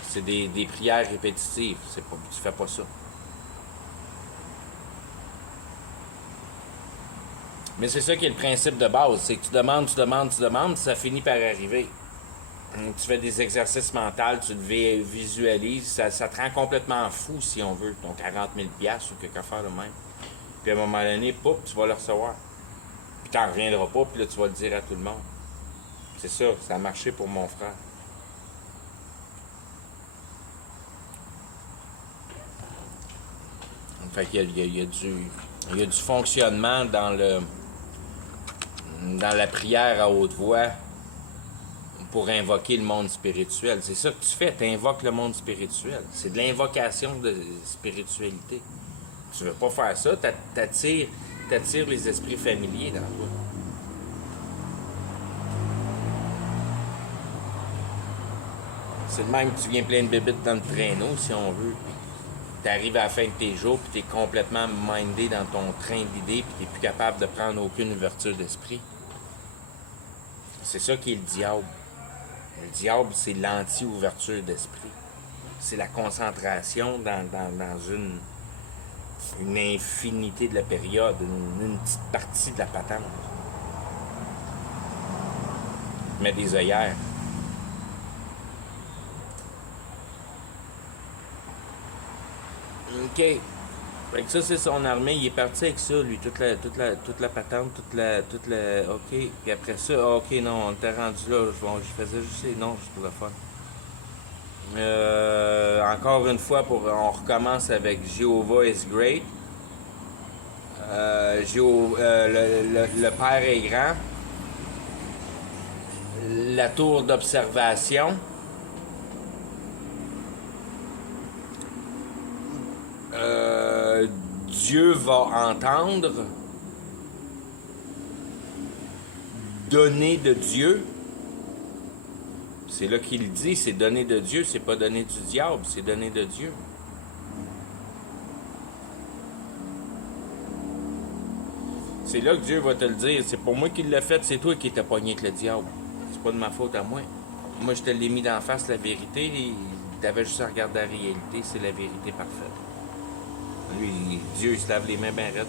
C'est des prières répétitives, tu fais pas ça. Mais c'est ça qui est le principe de base, c'est que tu demandes, ça finit par arriver. Tu fais des exercices mentaux, tu le visualises, ça te rend complètement fou si on veut, ton 40 000$ ou quelque chose de même. Puis à un moment donné, pop, tu vas le recevoir. Puis t'en reviendras pas, puis là tu vas le dire à tout le monde. C'est ça, ça a marché pour mon frère. Fait qu'il y a du fonctionnement dans la prière à haute voix pour invoquer le monde spirituel. C'est ça que tu fais, tu invoques le monde spirituel. C'est de l'invocation de spiritualité. Tu veux pas faire ça, t'attires les esprits familiers dans toi. C'est le même que tu viens plein de bébites dans le traîneau, si on veut. Tu arrives à la fin de tes jours, puis tu es complètement mindé dans ton train d'idées, puis tu n'es plus capable de prendre aucune ouverture d'esprit. C'est ça qui est le diable. Le diable, c'est l'anti-ouverture d'esprit. C'est la concentration dans une infinité de la période, une petite partie de la patente. Mais des œillères. OK. Fait que ça, c'est son armée. Il est parti avec ça, lui. Toute la patente, OK. Puis après ça, OK, non, on était rendu là. Je faisais juste les noms, juste pour le fun. Encore une fois, on recommence avec Jehovah is great. Le Père est grand. La tour d'observation. Dieu va entendre. Donner de Dieu. C'est là qu'il dit, c'est donner de Dieu, c'est pas donner du diable, c'est donner de Dieu. C'est là que Dieu va te le dire. C'est pour moi qui l'a fait, c'est toi qui t'as pogné avec le diable. C'est pas de ma faute à moi. Moi, je te l'ai mis d'en face, la vérité, et t'avais juste à regarder la réalité, c'est la vérité parfaite. Lui, Dieu, il se lave les mains bien raides.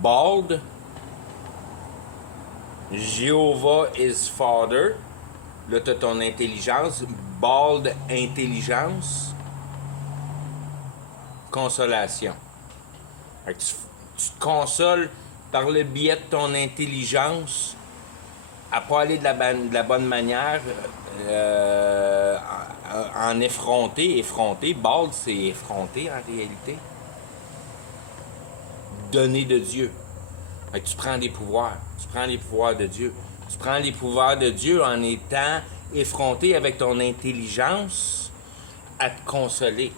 Bald. Jehovah is Father. Là, tu as ton intelligence. Bald, intelligence. Consolation. Tu te consoles par le biais de ton intelligence à pas aller de la bonne manière en effronter. Effronter. Bald, c'est effronter en réalité. Donner de Dieu. Fait que tu prends des pouvoirs. Tu prends les pouvoirs de Dieu. Tu prends les pouvoirs de Dieu en étant effronté avec ton intelligence à te consoler.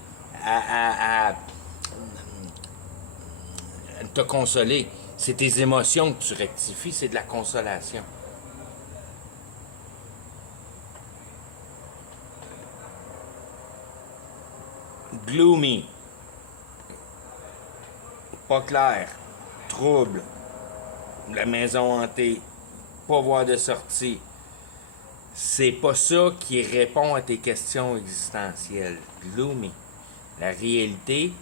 À te consoler. C'est tes émotions que tu rectifies, c'est de la consolation. Gloomy. Pas clair. Trouble. La maison hantée. Pas voir de sortie. C'est pas ça qui répond à tes questions existentielles. Gloomy. La réalité,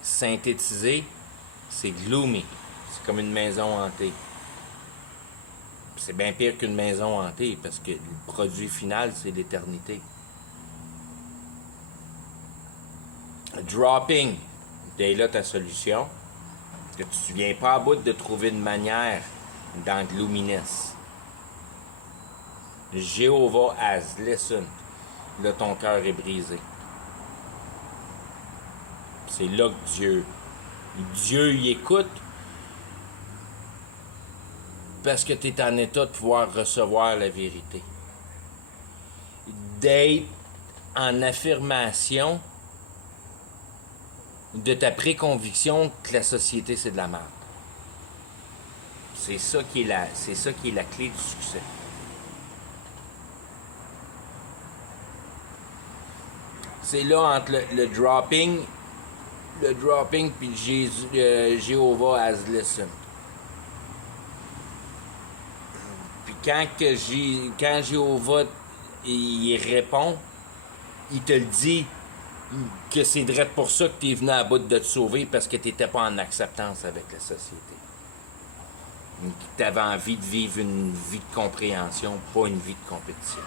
synthétisée, c'est gloomy. C'est comme une maison hantée. C'est bien pire qu'une maison hantée parce que le produit final, c'est l'éternité. Dropping. T'es là ta solution. Que tu ne viens pas à bout de trouver une manière dans gloominess. Jehovah has listened. Là, ton cœur est brisé. C'est là que Dieu y écoute parce que tu es en état de pouvoir recevoir la vérité. D'être en affirmation de ta préconviction que la société, c'est de la merde. C'est ça qui est la clé du succès. C'est là entre le dropping puis Jehovah has listened. Puis quand Jéhovah il répond, il te le dit que c'est direct pour ça que tu es venu à bout de te sauver parce que tu n'étais pas en acceptance avec la société. Tu avais envie de vivre une vie de compréhension, pas une vie de compétition.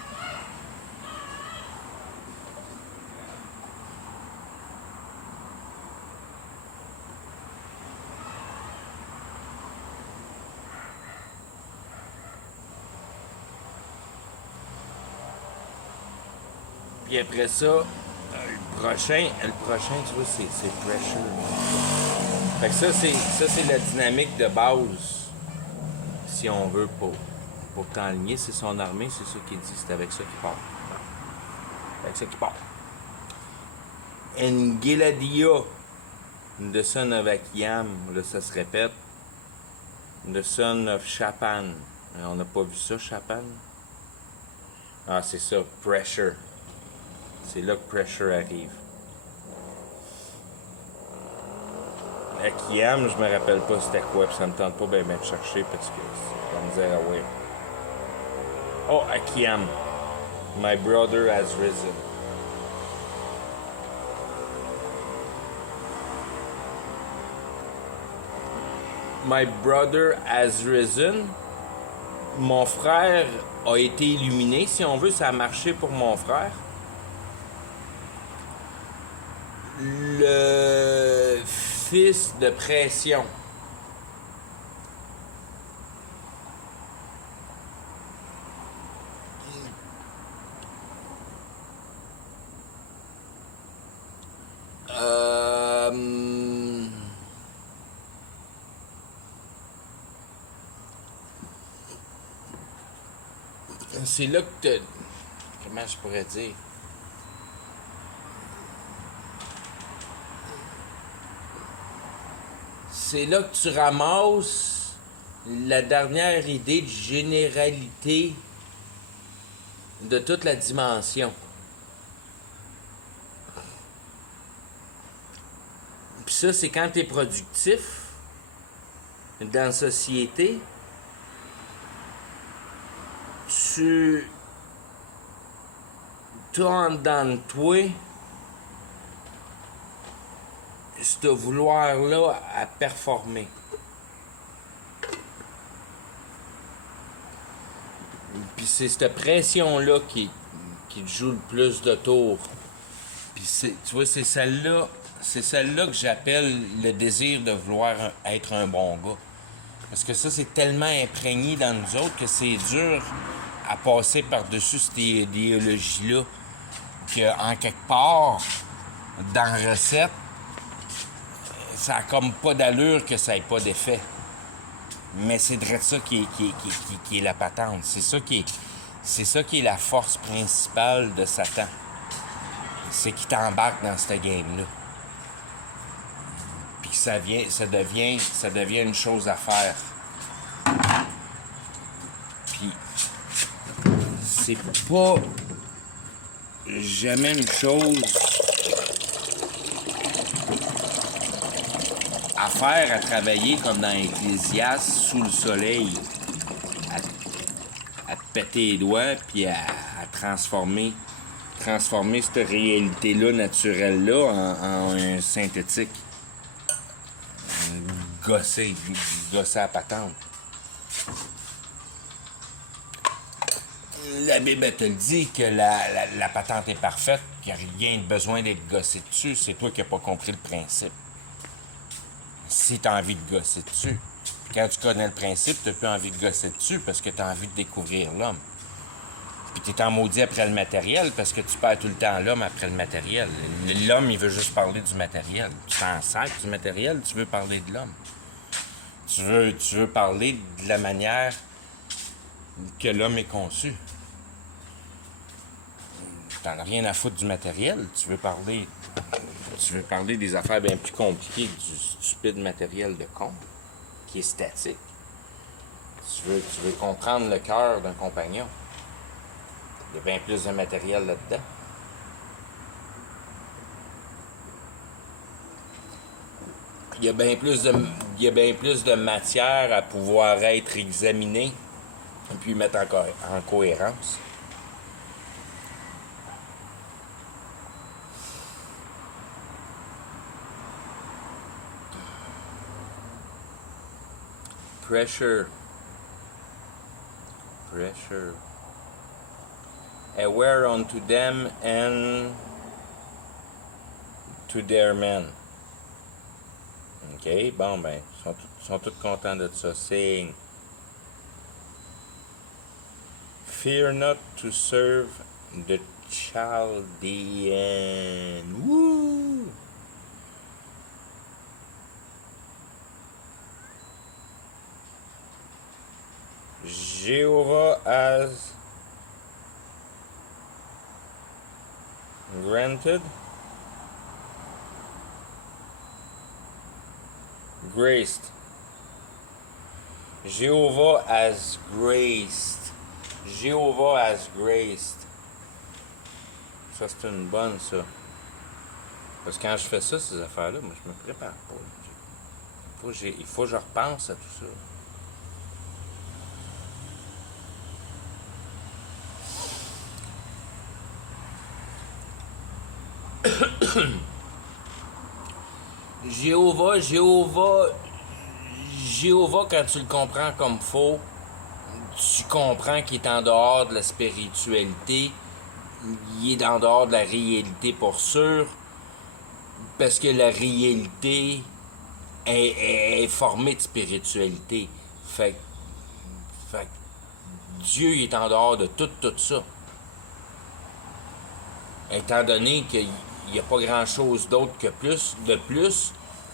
Puis après ça, le prochain, tu vois, c'est pressure. Fait que ça, c'est la dynamique de base, si on veut, pour t'enligner. C'est son armée, c'est ça qu'il dit, c'est avec ça qu'il part. C'est avec ça qu'il part. Engeladia, the son of Akiam, là ça se répète. The son of Shapan. On n'a pas vu ça, Shapan? Ah, c'est ça, pressure. C'est là que pressure arrive. Akiam, je me rappelle pas c'était quoi, puis ça me tente pas bien de chercher parce que c'est comme dire, ah ouais. Oh, Akiam. My brother has risen. My brother has risen. Mon frère a été illuminé. Si on veut, ça a marché pour mon frère. Le fils de pression. c'est là que comment je pourrais dire? C'est là que tu ramasses la dernière idée de généralité de toute la dimension. Puis ça, c'est quand tu es productif dans la société, tu as en dedans de toi ce vouloir-là à performer. Puis c'est cette pression-là qui te joue le plus de tours. Puis tu vois, c'est celle-là que j'appelle le désir de vouloir être un bon gars. Parce que ça, c'est tellement imprégné dans nous autres que c'est dur à passer par-dessus cette idéologie-là. Qu'en quelque part, dans la recette, ça a comme pas d'allure que ça ait pas d'effet. Mais c'est de ça qui est la patente. C'est ça qui est la force principale de Satan. C'est qu'il t'embarque dans cette game-là. Puis que ça devient une chose à faire. Puis c'est pas jamais une chose à faire, à travailler comme dans Ecclésiaste, sous le soleil, à te péter les doigts, puis à transformer cette réalité-là, naturelle-là, en un synthétique. Gosser à patente. La Bible te le dit que la patente est parfaite, qu'il n'y a rien de besoin d'être gossé dessus. C'est toi qui n'as pas compris le principe. Si tu as envie de gosser dessus. Puis quand tu connais le principe, tu n'as plus envie de gosser dessus parce que tu as envie de découvrir l'homme. Puis tu es en maudit après le matériel parce que tu perds tout le temps l'homme après le matériel. L'homme, il veut juste parler du matériel. Tu t'en sers du matériel, tu veux parler de l'homme. Tu veux parler de la manière que l'homme est conçu. T'en as rien à foutre du matériel. Tu veux parler des affaires bien plus compliquées que du stupide matériel de con, qui est statique. Tu veux comprendre le cœur d'un compagnon. Il y a bien plus de matériel là-dedans. Il y a bien plus de matière à pouvoir être examinée et puis mettre en cohérence. Pressure. Aware unto them and to their men. OK, bon, ben, ils sont tous contents de ça. Saying, fear not to serve the Chaldean. Woo! Jehovah has granted graced. Jehovah has graced. Jehovah has graced. Ça, c'est une bonne, ça. Parce que quand je fais ça, ces affaires-là, moi, je me prépare pas. Il faut que je repense à tout ça. Jéhovah, quand tu le comprends comme faux, tu comprends qu'il est en dehors de la spiritualité, il est en dehors de la réalité pour sûr, parce que la réalité est formée de spiritualité. Fait que Dieu il est en dehors de tout ça. Étant donné qu'il n'y a pas grand-chose d'autre que plus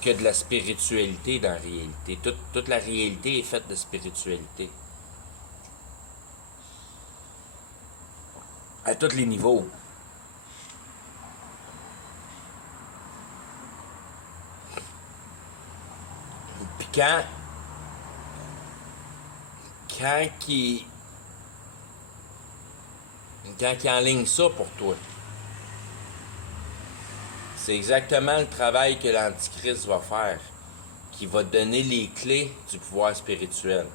que de la spiritualité dans la réalité. Toute la réalité est faite de spiritualité. à tous les niveaux. Puis quand il enligne ça pour toi, c'est exactement le travail que l'Antichrist va faire, qui va donner les clés du pouvoir spirituel.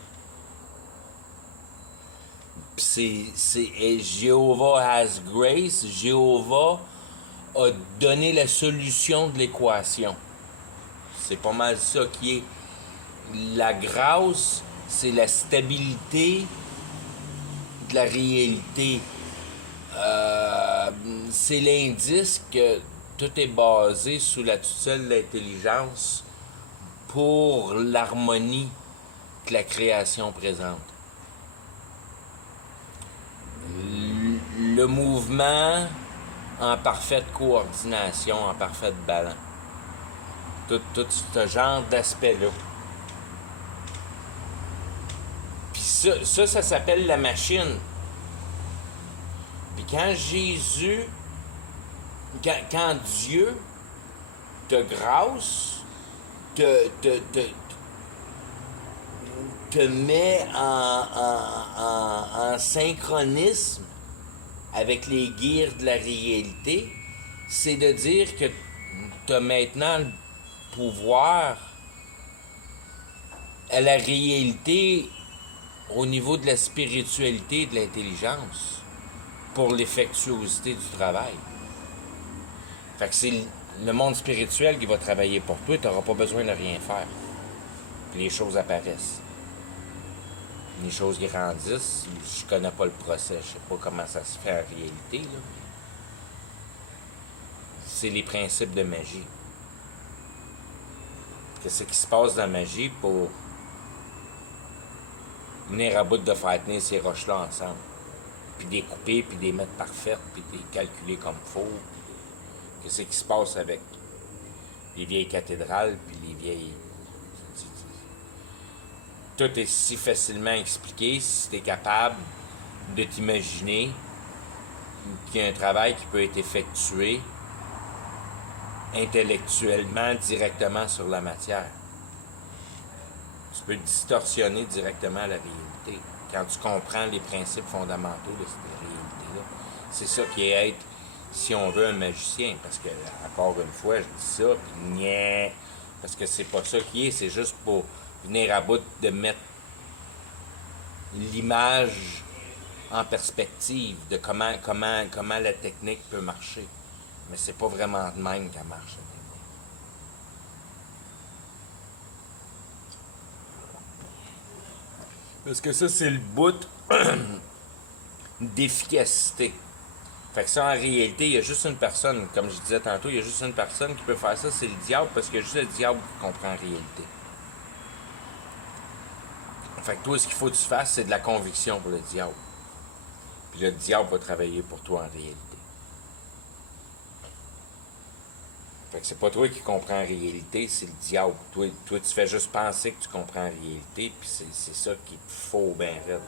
Puis c'est Jéhovah has grace, Jéhovah a donné la solution de l'équation. C'est pas mal ça qui est. La grâce, c'est la stabilité de la réalité. C'est l'indice que tout est basé sous la tutelle de l'intelligence pour l'harmonie que la création présente. Le mouvement en parfaite coordination, en parfaite balance. Tout ce genre d'aspect-là. Puis ça s'appelle la machine. Puis quand Jésus, quand Dieu te grâce, te met en synchronisme avec les guirs de la réalité, c'est de dire que tu as maintenant le pouvoir à la réalité au niveau de la spiritualité et de l'intelligence pour l'effectuosité du travail. Fait que c'est le monde spirituel qui va travailler pour toi, tu n'auras pas besoin de rien faire. Puis les choses apparaissent. Les choses grandissent. Je connais pas le procès, je sais pas comment ça se fait en réalité, là. C'est les principes de magie. Qu'est-ce qui se passe dans la magie pour venir à bout de faire tenir ces roches-là ensemble? Puis les couper, puis les mettre parfaites, puis les calculer comme faut. Qu'est-ce qui se passe avec les vieilles cathédrales, puis les vieilles... Tout est si facilement expliqué si tu es capable de t'imaginer qu'il y a un travail qui peut être effectué intellectuellement directement sur la matière. Tu peux distorsionner directement la réalité quand tu comprends les principes fondamentaux de cette réalité-là. C'est ça qui est être, si on veut, un magicien. Parce que, encore une fois, je dis ça, puis niais, parce que c'est pas ça qui est, c'est juste pour venir à bout de mettre l'image en perspective de comment la technique peut marcher. Mais c'est pas vraiment de même qu'elle marche, la technique. Parce que ça, c'est le bout d'efficacité. Fait que ça, en réalité, il y a juste une personne, comme je disais tantôt, il y a juste une personne qui peut faire ça, c'est le diable, parce qu'il y a juste le diable qui comprend en réalité. Fait que toi, ce qu'il faut que tu fasses, c'est de la conviction pour le diable. Puis le diable va travailler pour toi en réalité. Fait que c'est pas toi qui comprends en réalité, c'est le diable. Toi, tu fais juste penser que tu comprends en réalité, puis c'est ça qui est faux ben raide.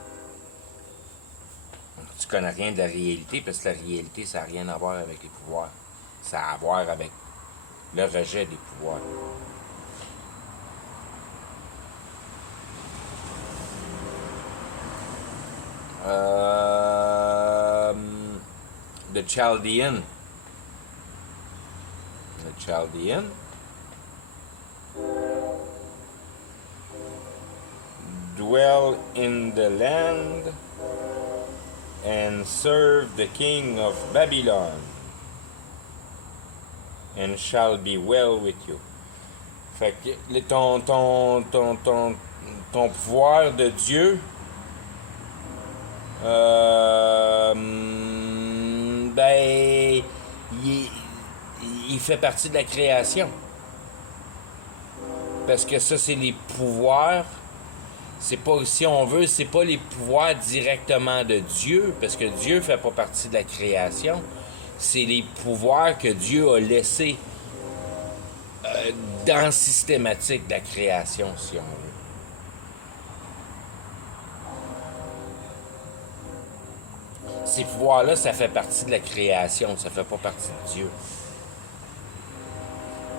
Tu connais rien de la réalité, parce que la réalité, ça n'a rien à voir avec les pouvoirs. Ça a à voir avec le rejet des pouvoirs. The Chaldean. The Chaldean dwell in the land and serve the king of Babylon, and shall be well with you. Fait que ton pouvoir de Dieu, ben, il fait partie de la création. Parce que ça, c'est les pouvoirs. C'est pas, si on veut, c'est pas les pouvoirs directement de Dieu, parce que Dieu fait pas partie de la création. C'est les pouvoirs que Dieu a laissés dans le systématique de la création, si on veut. ces pouvoirs-là, ça fait partie de la création, ça fait pas partie de Dieu.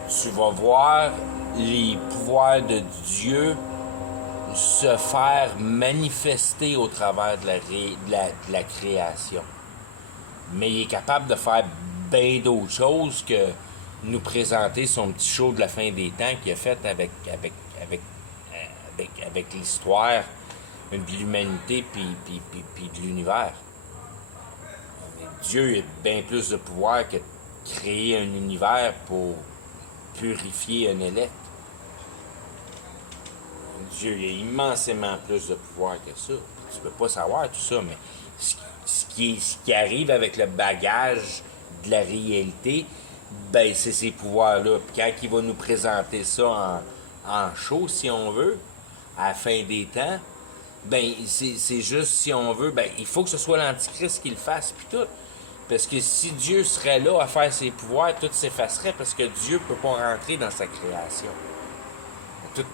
Tu vas voir les pouvoirs de Dieu se faire manifester au travers de la création. Mais il est capable de faire bien d'autres choses que nous présenter son petit show de la fin des temps qu'il a fait avec l'histoire de l'humanité puis de l'univers. Dieu a bien plus de pouvoir que de créer un univers pour purifier un élect. Dieu a immensément plus de pouvoir que ça. Tu peux pas savoir tout ça, mais ce qui arrive avec le bagage de la réalité, ben c'est ces pouvoirs-là. Puis quand il va nous présenter ça en show, si on veut, à la fin des temps, ben c'est juste, si on veut, ben il faut que ce soit l'Antichrist qui le fasse, puis tout. Parce que si Dieu serait là à faire ses pouvoirs, tout s'effacerait, parce que Dieu ne peut pas rentrer dans sa création. Toute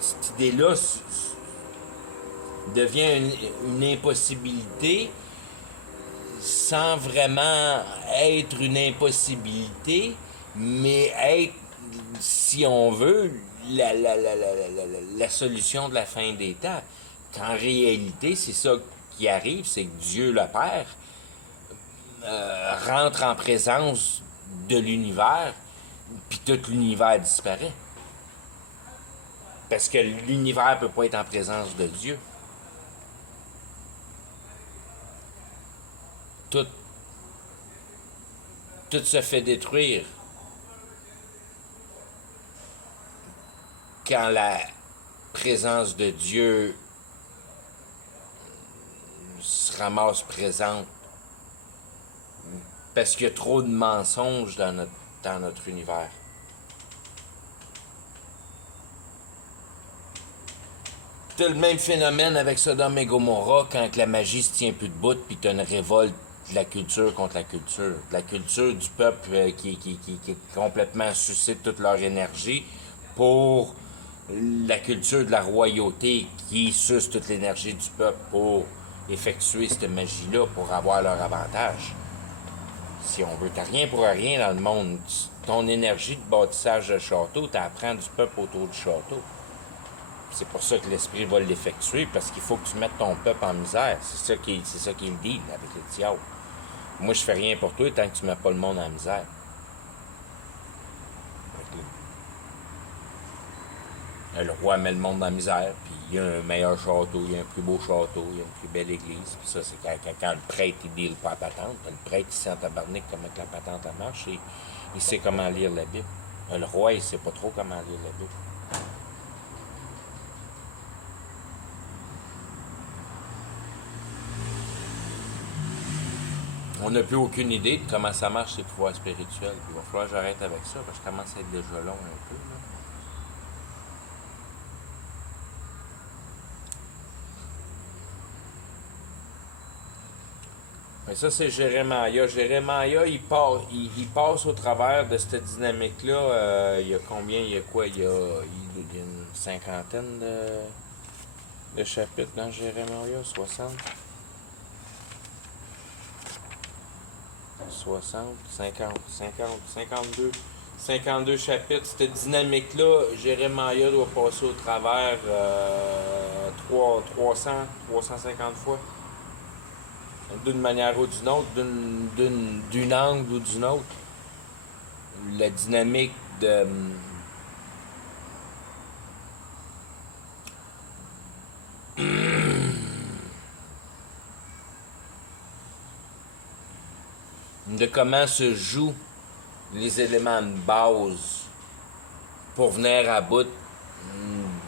cette idée-là devient une impossibilité sans vraiment être une impossibilité, mais être, si on veut, la solution de la fin des temps. Qu'en réalité, c'est ça qui arrive, c'est que Dieu le Père rentre en présence de l'univers, puis tout l'univers disparaît. Parce que l'univers ne peut pas être en présence de Dieu. Tout se fait détruire quand la présence de Dieu se ramasse présente. Parce qu'il y a trop de mensonges dans notre univers. T'as le même phénomène avec Sodome et Gomorrah quand la magie se tient plus debout puis t'as une révolte de la culture contre la culture. La culture du peuple qui complètement suscite toute leur énergie pour la culture de la royauté qui suce toute l'énergie du peuple pour effectuer cette magie-là, pour avoir leur avantage. Si on veut, t'as rien pour rien dans le monde. Ton énergie de bâtissage de château, t'apprends du peuple autour du château. C'est pour ça que l'esprit va l'effectuer, parce qu'il faut que tu mettes ton peuple en misère. C'est ça qui est le deal avec le diable. Moi, je fais rien pour toi tant que tu mets pas le monde en misère. Le roi met le monde dans la misère, puis il y a un meilleur château, il y a un plus beau château, il y a une plus belle église. Puis ça, c'est quand le prêtre, il deal pas la patente. Le prêtre, il sait en tabarnak comment que la patente marche et il sait comment lire la Bible. Le roi, il sait pas trop comment lire la Bible. On n'a plus aucune idée de comment ça marche, ces pouvoirs spirituels. Il va falloir que j'arrête avec ça, parce que je commence à être déjà long un peu. Là. Mais ça, c'est Jérémia. Jérémia, il passe au travers de cette dynamique-là. Il y a combien? Il y a quoi? Il y a une cinquantaine de chapitres dans Jérémia, 60. 60, 50, 52 chapitres. Cette dynamique-là, Jérémia doit passer au travers 350 fois. D'une manière ou d'une autre, d'une angle ou d'une autre. La dynamique de comment se jouent les éléments de base pour venir à bout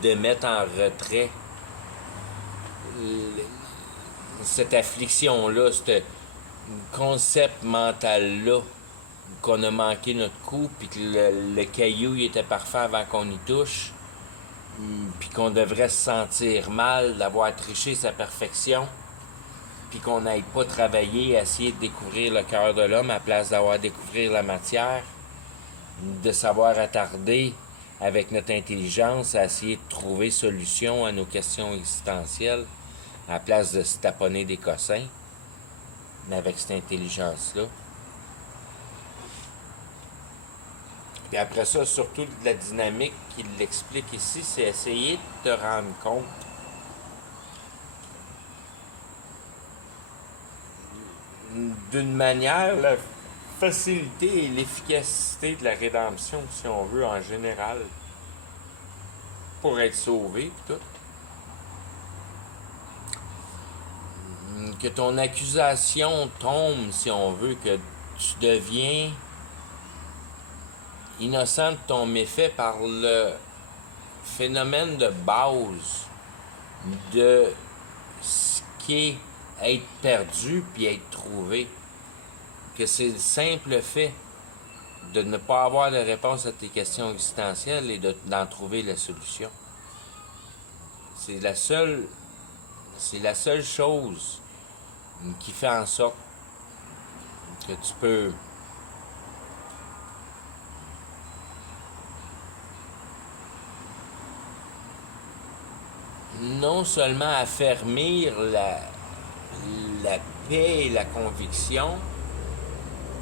de mettre en retrait cette affliction-là, ce concept mental-là, qu'on a manqué notre coup, puis que le caillou il était parfait avant qu'on y touche, puis qu'on devrait se sentir mal d'avoir triché sa perfection, puis qu'on n'aille pas travailler à essayer de découvrir le cœur de l'homme à place d'avoir découvrir la matière, de savoir attarder avec notre intelligence à essayer de trouver solution à nos questions existentielles, à la place de se taponner des cossins. avec cette intelligence-là. Puis après ça, surtout de la dynamique qu'il l'explique ici, c'est essayer de te rendre compte d'une manière la facilité et l'efficacité de la rédemption, si on veut, en général, pour être sauvé, puis tout. Que ton accusation tombe, si on veut, que tu deviens innocent de ton méfait par le phénomène de base de ce qui est être perdu puis être trouvé. Que c'est le simple fait de ne pas avoir de réponse à tes questions existentielles et d'en trouver la solution. C'est la seule chose qui fait en sorte que tu peux non seulement affermir la paix et la conviction,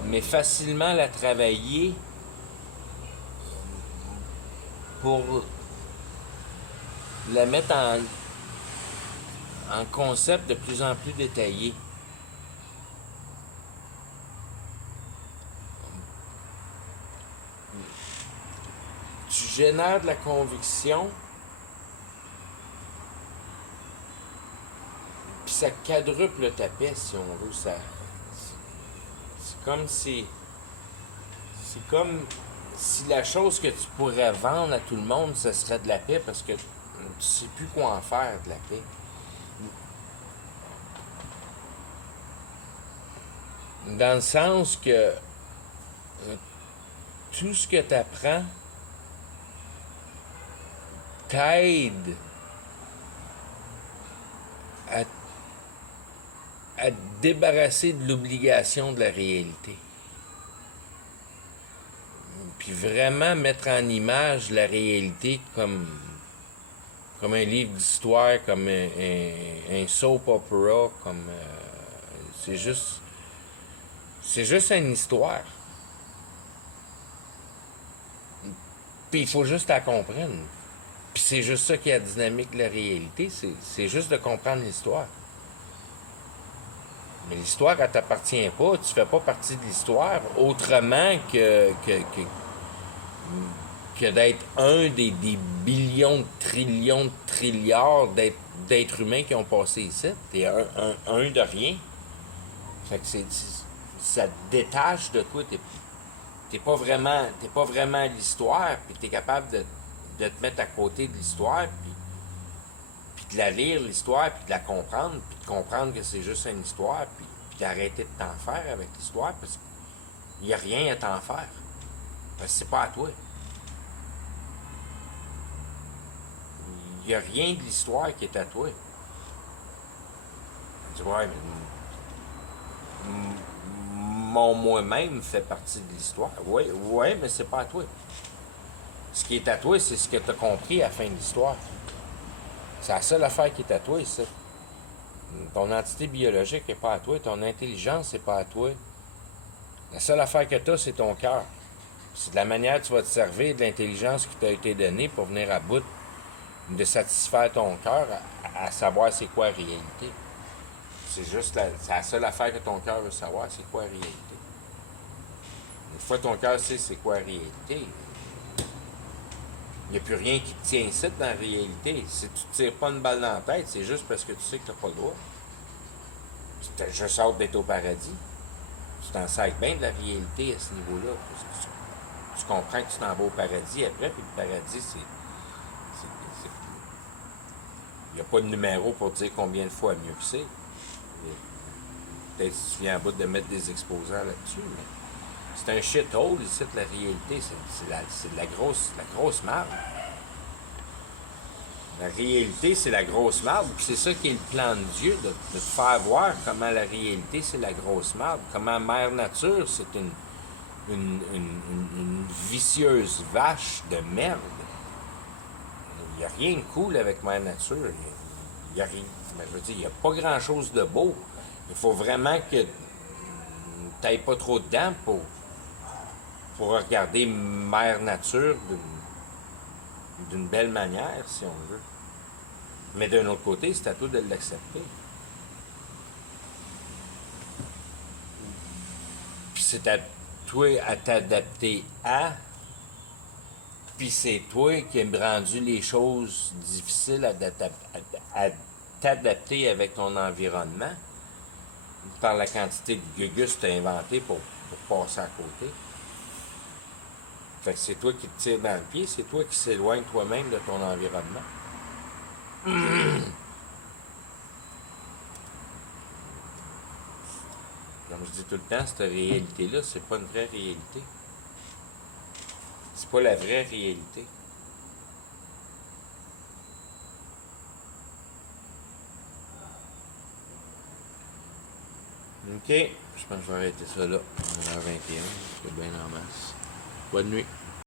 mais facilement la travailler pour la mettre en concept de plus en plus détaillé. Tu génères de la conviction, puis ça quadruple ta paix, si on veut. C'est comme si... C'est comme si la chose que tu pourrais vendre à tout le monde, ce serait de la paix, parce que tu sais plus quoi en faire de la paix. Dans le sens que tout ce que tu apprends t'aide à te débarrasser de l'obligation de la réalité. Puis vraiment mettre en image la réalité comme un livre d'histoire, comme un soap opera, comme c'est juste une histoire. Puis il faut juste la comprendre. Puis c'est juste ça qui est la dynamique de la réalité, c'est juste de comprendre l'histoire. Mais l'histoire, elle t'appartient pas, tu fais pas partie de l'histoire autrement que d'être un des billions de trillions de trilliards d'êtres humains qui ont passé ici. T'es un de rien. Fait que ça te détache de toi. T'es pas vraiment l'histoire, puis t'es capable de te mettre à côté de l'histoire, puis de la lire, l'histoire, puis de la comprendre, puis de comprendre que c'est juste une histoire, puis d'arrêter de t'en faire avec l'histoire, parce qu'il n'y a rien à t'en faire. Parce que c'est pas à toi. Il n'y a rien de l'histoire qui est à toi. Tu vois, mon moi-même fait partie de l'histoire. Oui, mais c'est pas à toi. Ce qui est à toi, c'est ce que tu as compris à la fin de l'histoire. C'est la seule affaire qui est à toi, ça. Ton entité biologique n'est pas à toi, ton intelligence n'est pas à toi. La seule affaire que tu as, c'est ton cœur. C'est de la manière que tu vas te servir de l'intelligence qui t'a été donnée pour venir à bout de satisfaire ton cœur à savoir c'est quoi la réalité. C'est juste la seule affaire que ton cœur veut savoir, c'est quoi la réalité. Une fois que ton cœur sait c'est quoi la réalité, il n'y a plus rien qui te tient ici dans la réalité. Si tu ne tires pas une balle dans la tête, c'est juste parce que tu sais que tu n'as pas le droit. C'est juste hâte d'être au paradis. Tu t'en sers bien de la réalité à ce niveau-là. Parce que tu comprends que tu t'en vas au paradis après, puis le paradis, il n'y a pas de numéro pour dire combien de fois mieux que c'est. Peut-être si tu viens en bout de mettre des exposants là-dessus, mais c'est un shithole ici, la réalité. C'est de la grosse merde. La réalité, c'est la grosse merde. Puis c'est ça qui est le plan de Dieu, de te faire voir comment la réalité, c'est la grosse merde. Comment Mère Nature, c'est une vicieuse vache de merde. Il n'y a rien de cool avec Mère Nature. Il y a rien. Mais je veux dire, il n'y a pas grand-chose de beau. Il faut vraiment que t'ailles pas trop dedans pour regarder Mère Nature d'une belle manière, si on veut. Mais d'un autre côté, c'est à toi de l'accepter. Puis c'est à toi à t'adapter à. Puis c'est toi qui as rendu les choses difficiles à t'adapter avec ton environnement par la quantité de gugus que tu as inventé pour passer à côté. Fait que c'est toi qui te tires dans le pied, c'est toi qui s'éloigne toi-même de ton environnement. Comme je dis tout le temps, cette réalité-là, c'est pas une vraie réalité. C'est pas la vraie réalité. OK. Je pense que je vais arrêter ça là. 1h21. C'est bien en masse. Bonne nuit.